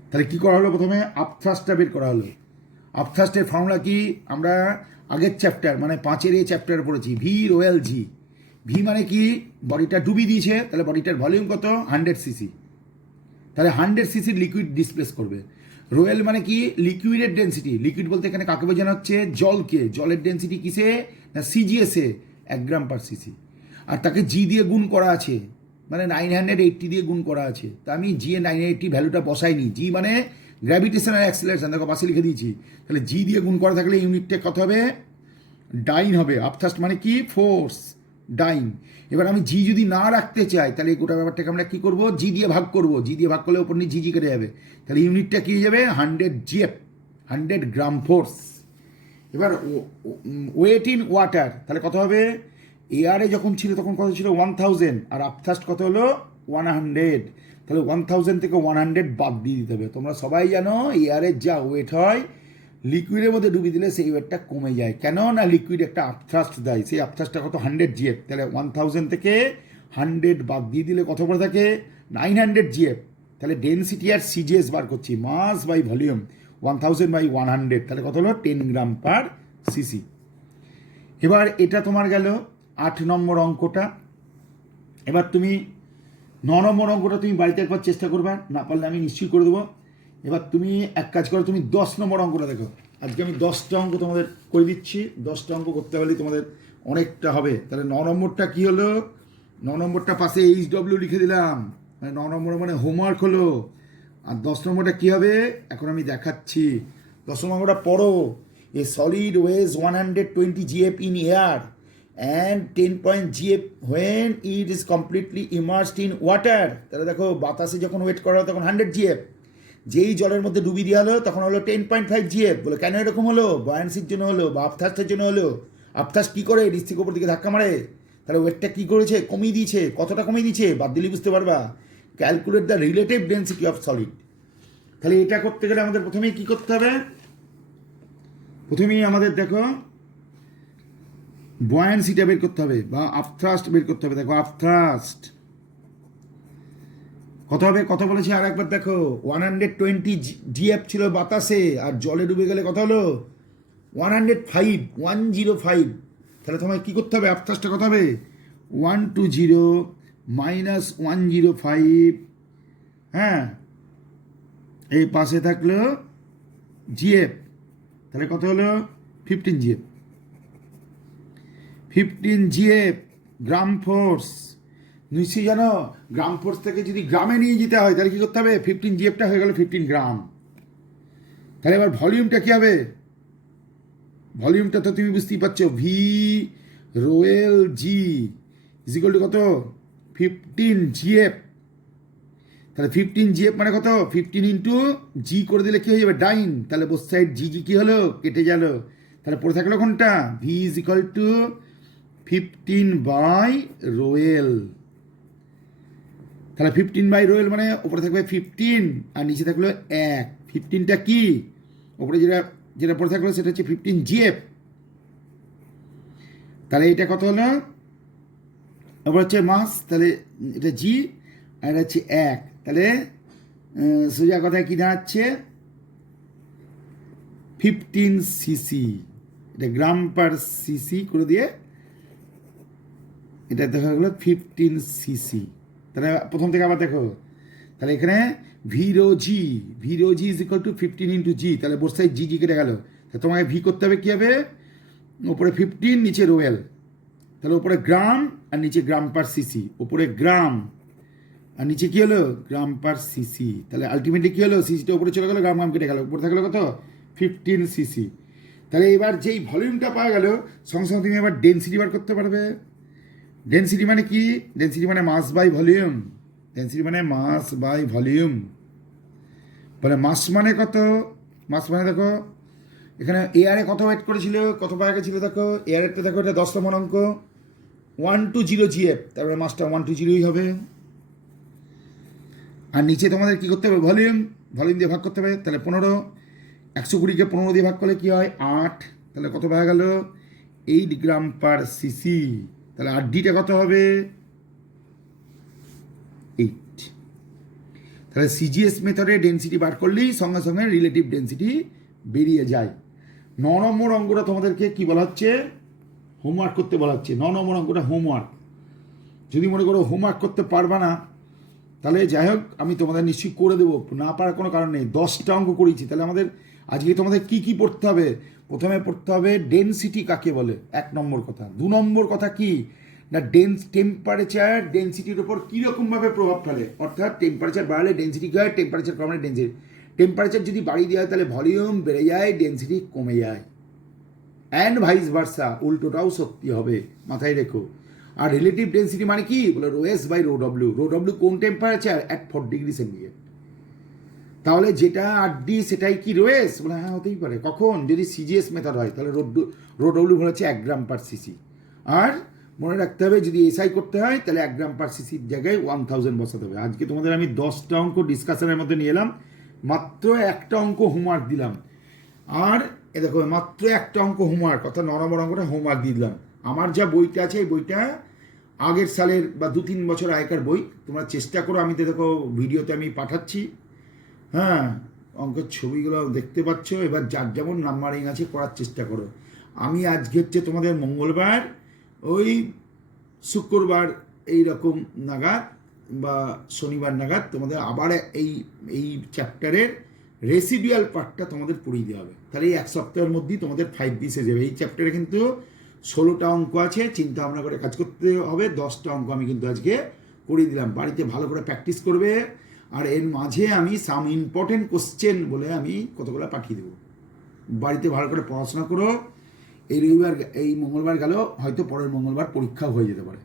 তাহলে কি করা হলো, প্রথমে আপথ্রাস্টটা বের করা হলো। আপথ্রাস্টের ফর্মুলা কি, আমরা আগের চ্যাপ্টার মানে 5-এর এই চ্যাপ্টার পড়েছি, ভি রোয়েল জি। ভি মানে কি, বডিটা ডুবিয়ে দিয়েছে, তাহলে বডিটার ভলিউম কত 100 সিসি, তাহলে 100 সিসির লিকুইড ডিসপ্লেস করবে। রোয়েল মানে কি, লিকুইডের ডেন্সিটি। লিকুইড বলতে এখানে কাকে বোঝানো হচ্ছে, জলকে। জলের ডেন্সিটি কিসে না সিজিএসে 1 গ্রাম পার সিসি, আর তাকে জি দিয়ে গুণ করা আছে, মানে 980 দিয়ে গুণ করা আছে। তা আমি জি এ 980 ভ্যালুটা বসাইনি। জি মানে গ্র্যাভিটেশনাল অ্যাক্সিলারেশন, দেখো পাশে লিখে দিয়েছি। তাহলে জি দিয়ে গুণ করা থাকলে ইউনিটটা কত হবে ডাইন হবে। আপথ্রাস্ট মানে কি ফোর্স, ডাইন। এবার আমি জি যদি না রাখতে চাই, তাহলে এই গোটা ব্যাপারটাকে আমরা কী করবো, জি দিয়ে ভাগ করবো। জি দিয়ে ভাগ করলে ওপর নিয়ে জি কেটে যাবে, তাহলে ইউনিটটা কী হয়ে যাবে 100 জিএফ, 100 গ্রাম ফোর্স। এবার ওয়েট ইন ওয়াটার, তাহলে কত হবে, এয়ারে যখন ছিল তখন কত ছিল 1000, আর আপথ্রাস্ট কত হলো 100। তাহলে 1000 থেকে 100 বাদ দিয়ে দিতে হবে। তোমরা সবাই জানো এয়ারের যা ওয়েট হয় লিকুইডের মধ্যে ডুবিয়ে দিলে সেই ওয়েটটা কমে যায়। কেন না লিকুইড একটা আপথ্রাস্ট দেয়, সেই আপথ্রাস্টটা কত 100 জিএফ। তাহলে 1000 থেকে 100 বাদ দিয়ে দিলে কত পড়ে থাকে 900 জিএফ। তাহলে ডেনসিটি আর সিজিএস বার করছি, মাস বাই ভলিউম 1000 বাই 100, তাহলে কত হলো 10 গ্রাম পার সিসি। এবার এটা তোমার গেল 8 নম্বর অঙ্কটা। এবার তুমি 9 নম্বর অঙ্কটা তুমি বাড়িতে একবার চেষ্টা করবে, না পারলে আমি নিশ্চয়ই করে দেবো। এবার তুমি এক কাজ করো, তুমি 10 নম্বর অঙ্কটা দেখো। আজকে আমি 10টা অঙ্ক তোমাদের করে দিচ্ছি, 10টা অঙ্ক করতে পারলে তোমাদের অনেকটা হবে। তাহলে 9 নম্বরটা কী হলো, 9 নম্বরটা পাশে HW লিখে দিলাম, মানে 9 নম্বর মানে হোমওয়ার্ক হলো। আর 10 নম্বরটা কী হবে এখন আমি দেখাচ্ছি। 10 নম্বরটা পড়ো, a solid weighs 120 GF in air and 10 GF when it is completely immersed in water। তাহলে দেখো বাতাসে যখন ওয়েট করা হয় তখন 100 GF, যেই জলের মধ্যে ডুবিয়ে দেওয়া হলো তখন হলো 10.5 GF। বলে কেন এরকম হলো, বয়ান্সির জন্য হলো বা আপথ্রাস্টের জন্য হলো। আপথ্রাস্ট কী করে, ডিস্ক থেকে ওপর দিকে ধাক্কা মারে, তাহলে ওয়েটটা কী করেছে কমিয়ে দিয়েছে। কতটা কমিয়ে দিয়েছে বাদ দিলে বুঝতে পারবা। Calculate the relative density of solid. তাহলে এটা করতে গেলে আমাদের প্রথমেই কী করতে হবে, প্রথমেই আমাদের দেখো বয়ান্সিটা বের করতে হবে বা আপথ্রাস্ট বের করতে হবে। দেখো আপথ্রাস্ট কত হবে, কত বলেছি আর একবার দেখো, 120 জিএফ ছিল বাতাসে, আর জলে ডুবে গেলে কত হলো 105। তাহলে তোমায় কী করতে হবে, আপথ্রাস্টটা কত হবে 120 মাইনাস 105, হ্যাঁ, এই পাশে থাকলো জিএফ, তাহলে কত হলো 15 জিএফ। 15 জিএফ গ্রাম ফোর্স। নিশ্চয়ই জানো গ্রাম ফোর্স থেকে যদি গ্রামে নিয়ে যেতে হয় তাহলে কী করতে হবে, 15 জিএফটা হয়ে গেল 15 গ্রাম। তাহলে এবার ভলিউমটা কী হবে, ভলিউমটা তো তুমি বুঝতেই পারছো, ভি রোয়েল জি ইজিক্যাল টু কত 15 জিএফ। তাহলে 15 জিএফ মানে কত, 15 ইন্টু জি করে দিলে কী হয়ে যাবে ডাইন, তাহলে বোথ সাইড জি জি কী হলো কেটে গেল, তাহলে পড়ে থাকলো কোনটা, V is equal to 15 by rho L. তাহলে 15 বাই রোয়েল মানে ওপরে থাকবে 15 আর নিচে থাকলো 1। 15টা কি, ওপরে যেটা যেটা পড়ে থাকলো সেটা হচ্ছে 15 জিএফ। তাহলে এটা কত হলো, ওপরে হচ্ছে মাস, তাহলে এটা জি আর এটা হচ্ছে 1। তাহলে সোজা কথায় কী দাঁড়াচ্ছে 15 সিসি, এটা গ্রাম পার সিসি করে দিয়ে এটা দেখা গেলো 15 সিসি। তাহলে প্রথম থেকে আবার দেখো, তাহলে এখানে ভিরো জি ইজ ইকুয়াল টু 15 ইন্টু জি, তাহলে বোথ সাইড জি জি কেটে গেল। তাহলে তোমাকে ভি করতে হবে কী হবে, ওপরে 15 নিচে রোয়েল, তাহলে ওপরে গ্রাম আর নিচে গ্রাম পার সিসি, ওপরে গ্রাম আর নিচে কী হলো গ্রাম পার সিসি। তাহলে আলটিমেটলি কী হলো, সিসিটা উপরে চলে গেলো, গ্রাম গ্রাম কেটে গেলো, উপরে থাকলো কত 15 সিসি। তাহলে এবার যেই ভলিউমটা পাওয়া গেল সঙ্গে সঙ্গে তুমি এবার ডেনসিটি বার করতে পারবে। ডেনসিটি মানে কি, ডেনসিটি মানে মাস বাই ভলিউম, ডেনসিটি মানে মাস বাই ভলিউম। বলে মাস মানে কত, মাস মানে দেখো এখানে এয়ারে কত ওয়েট করেছিল, কত পাওয়া গেছিলো, দেখো এয়ারেরটা দেখো, এটা 10 নম্বর অঙ্ক 120 জিএফ, তারপরে মাসটা 120ই হবে। আর নিচে তোমাদের কী করতে হবে, ভলিউম, ভলিউম দিয়ে ভাগ করতে হবে। তাহলে 15, 120কে 15 দিয়ে ভাগ করলে কী হয় 8, তাহলে কত পাওয়া গেল 8 গ্রাম পার সিসি। তাহলে আর ডিটা কত হবে 8। তাহলে সিজিএস মেথডে ডেন্সিটি বার করলেই সঙ্গে সঙ্গে রিলেটিভ ডেন্সিটি বেরিয়ে যায়। 9 নম্বর অঙ্কটা তোমাদেরকে কি বলা হচ্ছে, হোমওয়ার্ক করতে বলা হচ্ছে। 9 নম্বর অঙ্কটা হোমওয়ার্ক। যদি মনে করো হোমওয়ার্ক করতে পারবা না তাহলে যাই হোক আমি তোমাদের নিশ্চয়ই করে দেবো, না পারার কোনো কারণ নেই। 10টা অঙ্ক করেছি, তাহলে আমাদের আজকে তোমাদের কি কি পড়তে হবে, প্রথমে পড়তে হবে ডেনসিটি কাকে বলে, 1 নম্বর কথা। 2 নম্বর কথা কি না, টেম্পারেচার ডেনসিটির ওপর কীরকমভাবে প্রভাব ফেলে, অর্থাৎ টেম্পারেচার বাড়লে ডেনসিটি কী হয়, টেম্পারেচার কমলে ডেনসিটি, টেম্পারেচার যদি বাড়িয়ে দেওয়া হয় তাহলে ভলিউম বেড়ে যায়, ডেনসিটি কমে যায়, অ্যান্ড ভাইস ভার্সা, উল্টোটাও সত্যি হবে, মাথায় রেখো। আর রিলেটিভ ডেনসিটি মানে কি বলে, rho S by rho W. Rho W কোন টেম্পারেচার, অ্যাট 4 ডিগ্রি সেন্টিগ্রেড। তাহলে যেটা 8D সেটাই কি রো এস, বলে হ্যাঁ হতেই পারে। কখন, যদি সিজিএস মেথড হয় তাহলে রো ডব্লিউ হচ্ছে 1 গ্রাম পার সিসি। আর মনে রাখতে হবে যদি এসআই করতে হয় তাহলে 1 গ্রাম পার সিসির জায়গায় 1000 বসাতে হবে। আজকে তোমাদের আমি 10টা অঙ্ক ডিসকাশনের মধ্যে নিয়ে এলাম, মাত্র একটা অঙ্ক হোমওয়ার্ক দিলাম। আর এ দেখো মাত্র একটা অঙ্ক হোমওয়ার্ক, অর্থাৎ 9 নম্বর অঙ্কটা হোমওয়ার্ক দিয়ে দিলাম। আমার যা বইটা আছে এই বইটা আগের সালের বা 2-3 বছর আগেকার বই, তোমরা চেষ্টা করো, আমি তো দেখো ভিডিওতে আমি পাঠাচ্ছি, হ্যাঁ অঙ্কের ছবিগুলো দেখতে পাচ্ছ। এবার যার যেমন নাম্বারিং আছে করার চেষ্টা করো। আমি আজকে হচ্ছে তোমাদের মঙ্গলবার, ওই শুক্রবার এই রকম নাগাদ বা শনিবার নাগাদ তোমাদের আবার এই চ্যাপ্টারের রেসিডুয়াল পার্টটা তোমাদের পড়িয়ে দেওয়া হবে। তাহলে এই 1 সপ্তাহের মধ্যেই তোমাদের 5D শেষ যাবে। এই চ্যাপ্টারে কিন্তু 16টা অঙ্ক আছে, চিন্তা ভাবনা করে কাজ করতে হবে। 10টা অঙ্ক আমি কিন্তু আজকে করিয়ে দিলাম, বাড়িতে ভালো করে প্র্যাকটিস করবে। আর এর মাঝে আমি সাম ইম্পর্টেন্ট কোশ্চেন বলে আমি কতগুলো পাঠিয়ে দেবো, বাড়িতে ভালো করে পড়াশোনা করো। এই রবিবার, এই মঙ্গলবার গেল, হয়তো পরের মঙ্গলবার পরীক্ষাও হয়ে যেতে পারে।